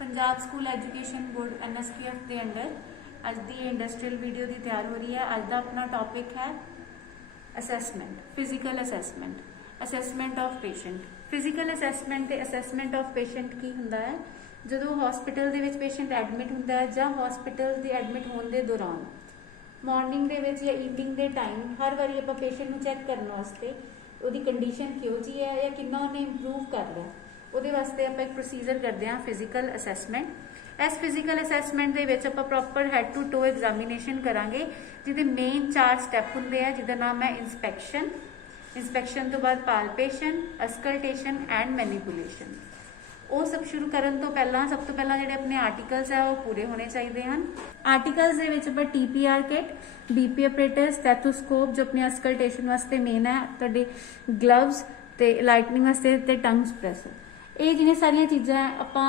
Punjab school education board NSQF के under अज की industrial video की तैयार हो रही है। अज का अपना टॉपिक है assessment, physical assessment of patient. Physical assessment of patient की हुंदा है जो हॉस्पिटल के पेशेंट एडमिट होंदा है या हॉस्पिटल के एडमिट होने के दौरान मॉर्निंग के या ईवनिंग के टाइम हर बारी आप पेशेंट को चैक करने वास्ते उसकी कंडीशन किहो जी है या कितना उन्हें इंप्रूव कर लिया वो वास्ते आप एक प्रोसीजर करते हैं फिजिकल असैसमेंट। इस फिजिकल असैसमेंट के proper head to toe examination करांगे जिहदे मेन 4 स्टैप होंगे हैं जिसका नाम है इंस्पैक्शन तो बाद पालपेशन, अस्कल्टेशन एंड मैनिपुलेशन। वो सब शुरू करने तो पहला सब तो पहला जो अपने आर्टिकल्स है वो पूरे होने चाहिए हैं। आर्टिकल्स के TPR किट, BP ऑपरेटर, स्टैथोस्कोप जो अपने अस्कल्टेशन वास्ते मेन है, तुहाडे ग्लव्स ते लाइटनिंग वास्ते ते टंग सप्रेसर। ये जिन्हें सारिया चीज़ा आपां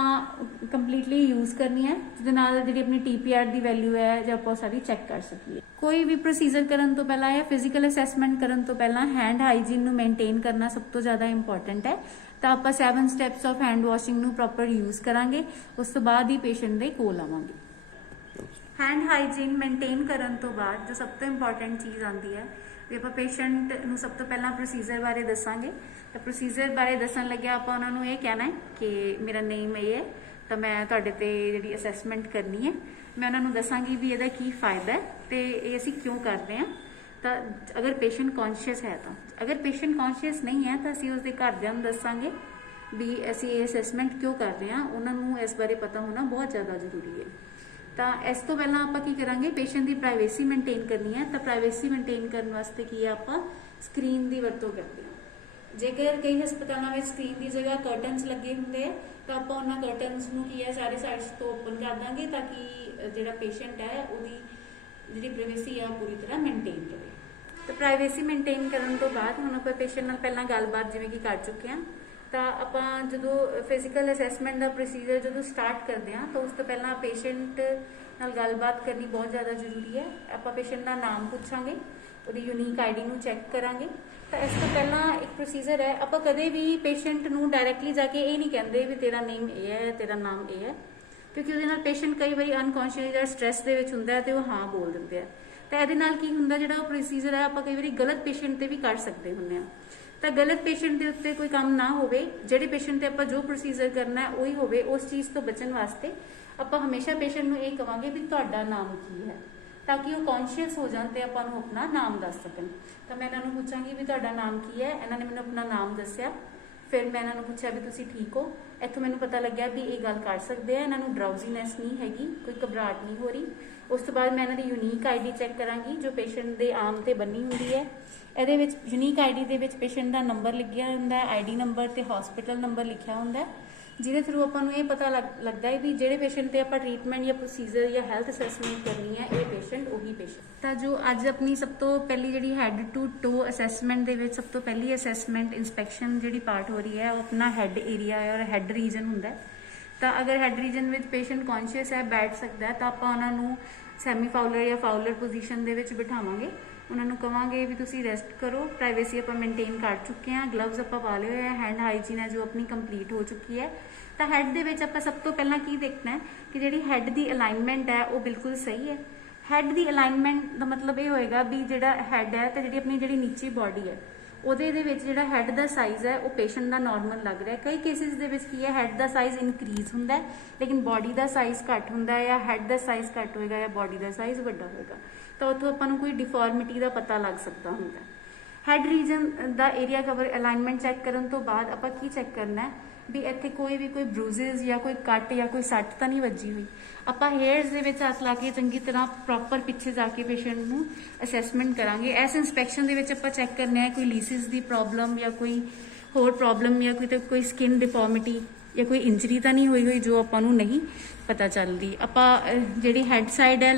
कंप्लीटली यूज करनी है जिहदे जी अपनी TPR की वैल्यू है जो आप सारी चैक कर सकीए। कोई भी प्रोसीजर करने तो पहला या फिजिकल असैसमेंट करने तो पहला हैंड हाइजीन नू मेनटेन करना सब तो ज़्यादा इंपॉर्टेंट है। तो आप 7 स्टैप्स ऑफ हैंड वॉशिंग नू प्रॉपर यूज करांगे, उस तो बाद ही पेशेंट के कोल आवांगे। हैंड हाइजीन मेनटेन करने तो बाद जो सब तो इंपॉर्टेंट चीज़ आती है भी आप पेशेंट नू सब तो पहला प्रोसीजर बारे दसांगे। तो प्रोसीजर बारे दसन लगे आप उन्होंने ये कहना है कि मेरा नेम ये है तो मैं तुहाडे ते जिहड़ी असैसमेंट करनी है मैं उन्होंने दसांगी भी इहदा की फायदा है तो ये असीं क्यों करते हैं। तो अगर पेशेंट कॉन्शियस है तो अगर पेशेंट कॉन्शियस नहीं है तो असीं उसके घरदिआं नूं दसांगे भी असीं ये असैसमेंट क्यों कर रहे हैं, उन्होंने इस बारे पता होना बहुत ज़्यादा जरूरी है। तो इस तो पहला आप की करांगे पेशेंट की प्राइवेसी मेनटेन करनी है। तो प्राइवेसी मेनटेन करने वास्ते की आप स्क्रीन की वरतों करते हैं। जेकर कई हस्पतालों में स्क्रीन की जगह कर्टनस लगे होंगे तो आप उन्होंने कर्टनस की है सारे साइड्स तो ओपन कर देंगे ताकि जो पेशेंट है वो जी प्राइवेसी है पूरी तरह मेनटेन करे। तो प्राइवेसी मेनटेन करने तो बाद हम आप पेशेंट नाल पहला गलबात जिवें कि कर चुके हैं। तो आप जो फिजिकल असैसमेंट का प्रोसीजर जो स्टार्ट करते हैं तो उस तो पहला पेशेंट नाल गलबात करनी बहुत ज़्यादा जरूरी है। आप पेशेंट का नाम पूछांगे, उसकी यूनीक ID नू चैक करांगे। तो इस तो पहला एक प्रोसीजर है आप कदे भी पेशेंट नू डायरैक्टली जाके ये नहीं कहते भी तेरा नेम ये है तेरा नाम ये है, क्योंकि वो पेशेंट कई बार अनकॉन्शियस या स्ट्रैस के होंगे तो वो हाँ बोल देंगे हैं। तो ये की होंगे जो प्रोसीजर है आप कई बार गलत पेशेंट पर भी कर सकते होंगे। तो गलत पेशेंट के उत्ते कोई काम ना हो, जेडे पेशेंट से आप जो प्रोसीजर करना है वही होवे, उस चीज़ तो बचने वास्ते आप हमेशा पेशेंट को यह कहांगे भी तुहाडा नाम की है ताकि वो कॉन्शियस हो जाए तो आप अपना नाम दस सकन। तो मैं इन्होंने पूछांगी भी तुहाडा नाम की है, इन्होंने मैंने अपना नाम दसिया, फिर मैं इन्होंने पूछा भी तुसीं ठीक हो, इत्थों मैंने पता लग्या भी ये गल कर सकते हैं, इन्होंने ड्राउजीनेस नहीं हैगी, कोई घबराहट नहीं हो रही। उस तो बाद मैं इन्होंने यूनीक ID चैक करांगी जो पेशेंट के आम से बनी होंगी है। ये यूनीक ID के पेशेंट का नंबर लिखा होंगे, ID नंबर तो हॉस्पिटल नंबर लिखा होंगे, जिहदे थ्रू आपां नूं ये पता लगता है भी जिहड़े पेशेंट ते आपां ट्रीटमेंट या प्रोसीजर या हैल्थ असैसमेंट करनी है ये पेशेंट उही पेशेंट। तो जो अज अपनी सब तो पहली जी हैड टू टो असैसमेंट के सब तो पहली असैसमेंट इंस्पैक्शन जी पार्ट हो रही है वो अपना हैड एरिया और हैड रीजन होंगे। तो अगर हैड रीजन में पेशेंट कॉन्शियस है बैठ सकता है तो आप उन्होंने सैमी फाउलर या फाउलर पोजीशन के बिठावांगे, उन्होंने कहांगे भी तुसीं रेस्ट करो। प्राइवेसी आप मेनटेन कर चुके हैं, ग्लव्स आप पा लिए हुए हैं, हैंड हाइजीन है जो अपनी कंप्लीट हो चुकी है। तो हैड दे आप सब तो पहला की देखना है कि जी हैड की अलाइनमेंट है वो बिल्कुल सही है। हैड की अलाइनमेंट का मतलब ये होएगा भी जो हैड है तो जी अपनी जी नीचे बॉडी है वो जो हैड का साइज है वो पेशेंट का नॉर्मल लग रहा है। कई केसिस की है हैड का साइज इनक्रीज होंगे लेकिन बॉडी का साइज घट होंगे या हैड का साइज घट होएगा या बॉडी का साइज वड्डा होएगा, तो उतों अपन कोई डिफॉर्मिटी का पता लग सकता होंगे। हैड रीजन का एरिया कवर अलाइनमेंट चैक करने तो बाद आप की चैक करना है भी इत्थे कोई ब्रूजेस या कोई कट या कोई सट तो नहीं वजी हुई। आप हेयर्स के हथ ला के चंगी तरह प्रॉपर पिछे जाके पेशेंट को असैसमेंट करांगे। इस इंस्पैक्शन के आप चैक करने है कोई लीसिस की प्रॉब्लम या कोई होर प्रॉब्लम या कोई स्किन डिफॉर्मिटी या कोई इंजरी तो नहीं हुई जो आपको नहीं पता चल रही। आप जी हैड साइड है,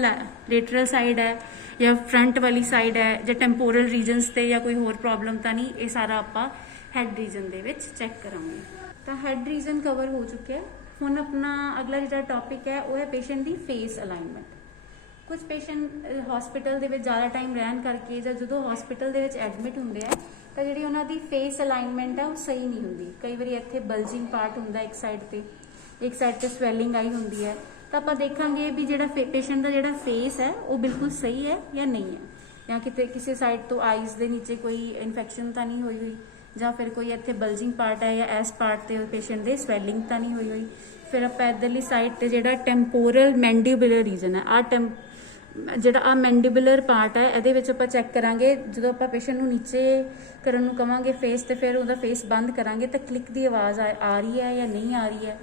लेटरल साइड है या फ्रंट वाली साइड है या टेंपोरल रीजनस से या कोई होर प्रॉब्लम तो नहीं, ये सारा आप हैड रीजन के चैक करांगे। तो हैड रीजन कवर हो चुके हैं। हुण अपना अगला जो टॉपिक है वो है पेशेंट की फेस अलाइनमेंट। कुछ पेशेंट हॉस्पिटल के ज़्यादा टाइम रहन करके जो हॉस्पिटल के एडमिट होंगे है तो जी उन्होंने फेस अलाइनमेंट है वो सही नहीं होंगी। कई बार इतने बल्जिंग पार्ट होंगे एक साइड पर एक साइड ते swelling आई ਹੁੰਦੀ है ਤਾਂ ਆਪਾਂ ਦੇਖਾਂਗੇ ਵੀ ਜਿਹੜਾ ਪੇਸ਼ੈਂਟ ਦਾ ਜਿਹੜਾ ਫੇਸ ਹੈ ਉਹ ਬਿਲਕੁਲ ਸਹੀ ਹੈ ਜਾਂ ਨਹੀਂ ਹੈ, ਜਾਂ ਕਿਤੇ ਕਿਸੇ ਸਾਈਡ ਤੋਂ ਆਈਜ਼ ਦੇ ਨੀਚੇ ਕੋਈ ਇਨਫੈਕਸ਼ਨ ਤਾਂ ਨਹੀਂ ਹੋਈ ਹੋਈ, ਜਾਂ ਫਿਰ ਕੋਈ ਇੱਥੇ ਬਲਜਿੰਗ ਪਾਰਟ ਹੈ ਜਾਂ ਇਸ ਪਾਰਟ ਤੇ ਪੇਸ਼ੈਂਟ ਦੇ ਸਵੈਲਿੰਗ ਤਾਂ ਨਹੀਂ ਹੋਈ ਹੋਈ। ਫਿਰ ਆਪਾਂ ਇੱਧਰਲੀ ਸਾਈਡ ਤੇ ਜਿਹੜਾ ਟੈਂਪੋਰਲ ਮੈਂਡੀਬੂਲਰ ਰੀਜਨ ਹੈ ਜਿਹੜਾ ਆ ਮੈਂਡੀਬੂਲਰ ਪਾਰਟ ਹੈ ਇਹਦੇ ਵਿੱਚ ਆਪਾਂ ਚੈੱਕ ਕਰਾਂਗੇ। ਜਦੋਂ ਆਪਾਂ ਪੇਸ਼ੈਂਟ ਨੂੰ ਨੀਚੇ ਕਰਨ ਨੂੰ ਕਵਾਂਗੇ ਫੇਸ ਤੇ ਫਿਰ ਉਹਦਾ ਫੇਸ ਬੰਦ ਕਰਾਂਗੇ ਤਾਂ ਕਲਿੱਕ ਦੀ ਆਵਾਜ਼ ਆ ਰਹੀ ਹੈ ਜਾਂ ਨਹੀਂ ਆ ਰਹੀ ਹੈ।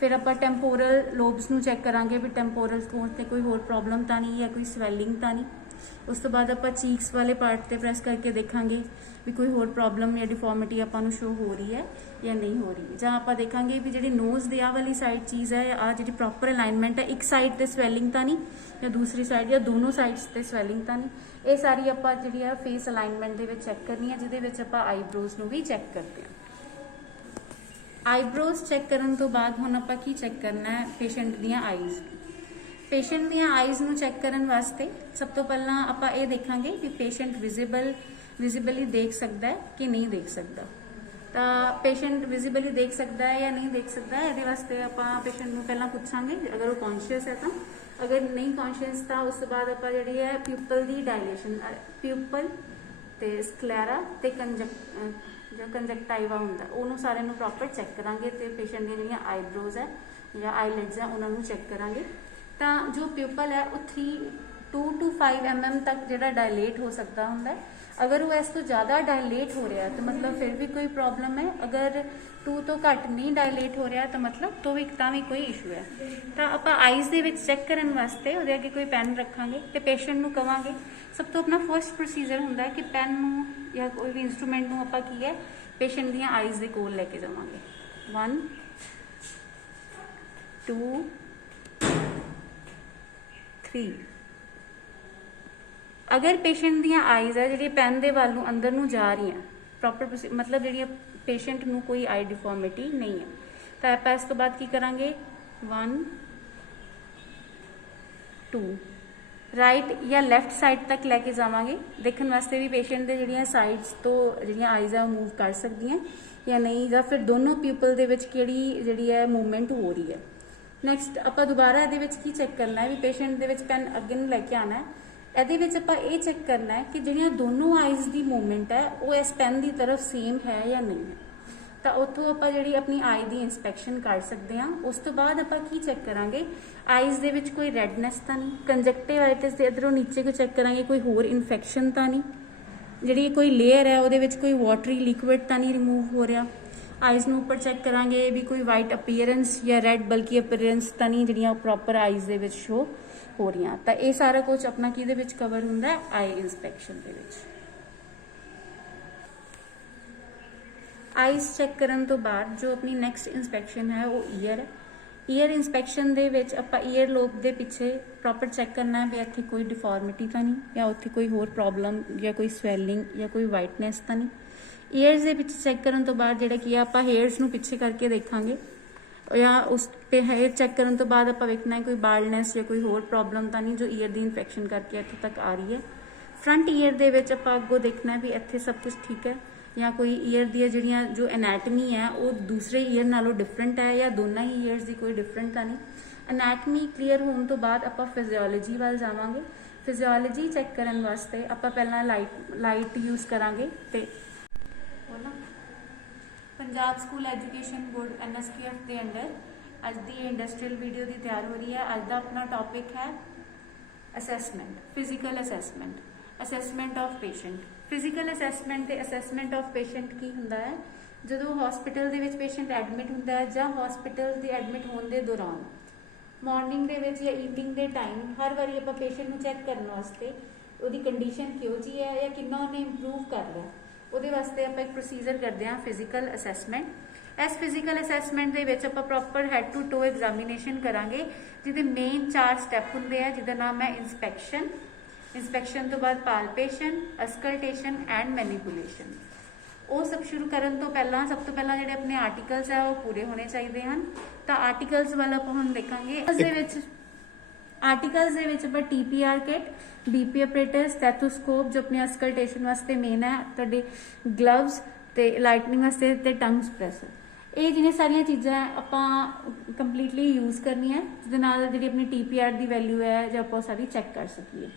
फिर आप टैंपोरल लोब्स ਨੂੰ चेक करांगे भी टैंपोरल कोन ते कोई होर प्रॉब्लम तो नहीं या कोई स्वैलिंग तो नहीं। उस तो बाद आप चीक्स वाले पार्ट ते प्रेस करके देखांगे भी कोई होर प्रॉब्लम या डिफॉर्मिटी आपां नूं शो हो रही है या नहीं हो रही। जां आपां देखांगे भी जिहड़ी नोज़ दे आ वाली साइड चीज़ है आ जिहड़ी प्रॉपर अलाइनमेंट है, एक साइड ते स्वैलिंग तो नहीं या दूसरी साइड या दोनों साइड्स ते स्वैलिंग तो नहीं। ये सारी आपां जिहड़ी आ फेस अलाइनमेंट दे विच चेक करनी है, जिहदे विच आपां आईब्रोज नूं भी चेक करते हैं। आईब्रोज चेक करने तो बाद हुण आपां की चेक करना है पेशेंट दियां आईज। पेशेंट दियां आईज नूं चेक करन वास्ते सब तो पहला आपां ये देखांगे कि पेशेंट विजिबली देख सकता है कि नहीं देख सकता। तो पेशेंट विजिबली देख सकता है या नहीं देख सकता है, ये वास्ते आपां पेशेंट नूं पहला पूछांगे अगर वो कॉन्शियस है तो, अगर नहीं कॉन्शियस तो उस तो बाद आपां जिहड़ी है प्यूपल दी डायलेशन, प्यूपल ते स्क्लेरा ते जो कंजक्टाइवा होंदा उन्होंने सारे प्रॉपर चेक करांगे। तो पेशेंट दी जिहड़ियां आईब्रोज है या आईलिड्स है उन्होंने चेक करांगे। तो जो प्यूपल है वो 2 to 5 mm तक जिहड़ा डायलेट हो सकता होंदा है। अगर वो इस तो ज़्यादा डायलेट हो रहा है तो मतलब फिर भी कोई प्रॉब्लम है, अगर 2 तो घट नहीं डायलेट हो रहा तो मतलब तो भी कोई इशू है। तो आप आईज दे विच चेक करने वास्ते उहदे अगे कोई पेन रखांगे तो पेशेंट नूं कवांगे सब तो अपना फर्स्ट प्रोसीजर हुंदा है कि पेन नूं या कोई भी इंस्ट्रूमेंट नूं आपां की है पेशेंट दियां आईज दे कोल लैके जावांगे। 1 2 3। अगर पेशेंट दियां आईज है जिहड़ी पेन दे वाल नूं अंदर नूं जा रही हैं प्रॉपर मतलब जिहड़ी पेशेंट नूं कोई आई डिफॉर्मिटी नहीं है तो आप इस तो बाद की करांगे 1 2 राइट या लैफ्ट साइड तक लैके जावांगे। देखने वास्ते भी पेशेंट दे जिहड़ियां साइड्स तो जिहड़ियां आईज है मूव कर सकती हैं या नहीं, या फिर दोनों प्यूपल दे विच किहड़ी जिहड़ी है मूवमेंट हो रही है। नैक्सट आपां दोबारा इहदे विच की चेक करना है भी पेशेंट दे विच पेन अगे नूं लैके आना है। ਇਹਦੇ ਵਿੱਚ ਆਪਾਂ ਇਹ ਚੈੱਕ ਕਰਨਾ ਹੈ ਕਿ ਜਿਹੜੀਆਂ ਦੋਨੋਂ ਆਈਜ਼ ਦੀ ਮੂਵਮੈਂਟ ਹੈ ਉਹ ਇਸ ਪੈਨ ਦੀ ਤਰਫ ਸੇਮ ਹੈ ਜਾਂ ਨਹੀਂ ਹੈ। ਤਾਂ ਉੱਥੋਂ ਆਪਾਂ ਜਿਹੜੀ ਆਪਣੀ ਆਈ ਦੀ ਇਨਸਪੈਕਸ਼ਨ ਕਰ ਸਕਦੇ ਹਾਂ। ਉਸ ਤੋਂ ਬਾਅਦ ਆਪਾਂ ਕੀ ਚੈੱਕ ਕਰਾਂਗੇ, ਆਈਜ਼ ਦੇ ਵਿੱਚ ਕੋਈ ਰੈਡਨੈਸ ਤਾਂ ਨਹੀਂ, ਕੰਜਕਟਿਵਾਈਟਿਸ ਦੇ ਇਧਰੋਂ ਨੀਚੇ ਕੋ ਚੈੱਕ ਕਰਾਂਗੇ ਕੋਈ ਹੋਰ ਇਨਫੈਕਸ਼ਨ ਤਾਂ ਨਹੀਂ, ਜਿਹੜੀ ਕੋਈ ਲੇਅਰ ਹੈ ਉਹਦੇ ਵਿੱਚ ਕੋਈ ਵਾਟਰੀ ਲਿਕੁਇਡ ਤਾਂ ਨਹੀਂ ਰਿਮੂਵ ਹੋ ਰਿਹਾ। ਆਈਜ਼ ਨੂੰ ਉੱਪਰ ਚੈੱਕ ਕਰਾਂਗੇ ਵੀ ਕੋਈ ਵਾਈਟ ਅਪੀਅਰੈਂਸ ਜਾਂ ਰੈਡ ਬਲਕੀ ਅਪੀਅਰੈਂਸ ਤਾਂ ਨਹੀਂ ਜਿਹੜੀਆਂ ਪ੍ਰੋਪਰ ਆਈਜ਼ ਦੇ ਵਿੱਚ ਸ਼ੋ हो रही। तो यह सारा कुछ अपना कि कवर होंगे आई इंस्पैक्शन आईज चेक करने तो बाद जो अपनी नैक्सट इंस्पैक्शन है वो ईयर है। ईयर इंस्पैक्शन आप ईयर लोब के पिछे प्रॉपर चेक करना है भी इतने कोई डिफॉर्मिटी तो नहीं या उत्थे कोई होर प्रॉब्लम या कोई स्वैलिंग या कोई वाइटनैस तो नहीं। ईयर्स के पिछे चेक करने तो बाद जो कि आप हेयर्स नूं पिछे करके देखांगे या उस पे हेयर चेक करने तो बाद आप वेखना है कोई बाल्डनैस या कोई होर प्रॉब्लम तो नहीं जो ईयर की इन्फेक्शन करके इत्थे तक आ रही है। फ्रंट ईयर दे विच आप अगों देखना है भी इत्थे सब कुछ ठीक है या कोई ईयर दी जिहड़ियां जो एनैटमी है वो दूसरे ईयर नालों डिफरेंट है या दोनों ही ईयर्स की कोई डिफरेंट तो नहीं। एनैटमी क्लीयर होने तो बाद आप फिजियोलॉजी वाल जावांगे। फिजियोलॉजी चेक करने वास्ते आप पहला लाइट यूज़ करांगे ते Punjab school education board NSQF के अंडर अज की इंडस्ट्रियल वीडियो की तैयार हो रही है। अज का अपना टॉपिक है assessment, physical assessment of patient. Physical assessment of patient की हुंदा है जो हॉस्पिटल के पेशेंट एडमिट हुंदा है जां हॉस्पिटल के एडमिट होने के दौरान मॉर्निंग के या ईवनिंग के टाइम हर बारी आप पेशेंट को चेक करने वास्ते उसकी कंडीशन किहो जी है या कितना उन्हें इंप्रूव कर लिया ਉਹਦੇ ਵਾਸਤੇ ਆਪਾਂ ਇੱਕ ਪ੍ਰੋਸੀਜਰ ਕਰਦੇ ਹਾਂ ਫਿਜ਼ੀਕਲ ਅਸੈਸਮੈਂਟ। ਇਸ ਫਿਜ਼ੀਕਲ ਅਸੈਸਮੈਂਟ ਦੇ ਵਿੱਚ ਆਪਾਂ proper head to toe examination ਕਰਾਂਗੇ ਜਿਹਦੇ ਮੇਨ 4 ਸਟੈਪ ਹੁੰਦੇ ਆ ਜਿਹਦਾ ਨਾਮ ਹੈ ਇੰਸਪੈਕਸ਼ਨ ਤੋਂ ਬਾਅਦ ਪਾਲਪੇਸ਼ਨ, ਅਸਕਲਟੇਸ਼ਨ ਐਂਡ ਮੈਨੀਪੂਲੇਸ਼ਨ। ਉਹ ਸਭ ਸ਼ੁਰੂ ਕਰਨ ਤੋਂ ਪਹਿਲਾਂ ਸਭ ਤੋਂ ਪਹਿਲਾਂ ਜਿਹੜੇ ਆਪਣੇ ਆਰਟੀਕਲਸ ਆ ਉਹ ਪੂਰੇ ਹੋਣੇ ਚਾਹੀਦੇ ਹਨ। ਤਾਂ ਆਰਟੀਕਲਸ ਵਾਲਾ ਆਪਾਂ ਹੁਣ ਦੇਖਾਂਗੇ। ਇਸ ਦੇ ਵਿੱਚ आर्टिकल्स ਦੇ ਵਿੱਚ ਆਪਾਂ TPR kit, BP operator, stethoscope जो अपनी अस्कल्टेशन वास्ते मेन है, ਤੁਹਾਡੇ ग्लव्स ਤੇ ਲਾਈਟनिंग वास्ते ਤੇ टंग ਸਪ੍ਰੈਸਰ। ਇਹ ਜਿਹੜੀਆਂ ਸਾਰੀਆਂ ਚੀਜ਼ਾਂ ਆਪਾਂ ਕੰਪਲੀਟਲੀ ਯੂਜ਼ ਕਰਨੀਆਂ, ਜਿਹਦੇ ਨਾਲ ਜਿਹੜੀ ਆਪਣੀ TPR ਦੀ ਵੈਲਿਊ ਹੈ ਜਾਂ ਆਪਾਂ ਸਾਰੀ ਚੈੱਕ ਕਰ ਸਕੀਏ।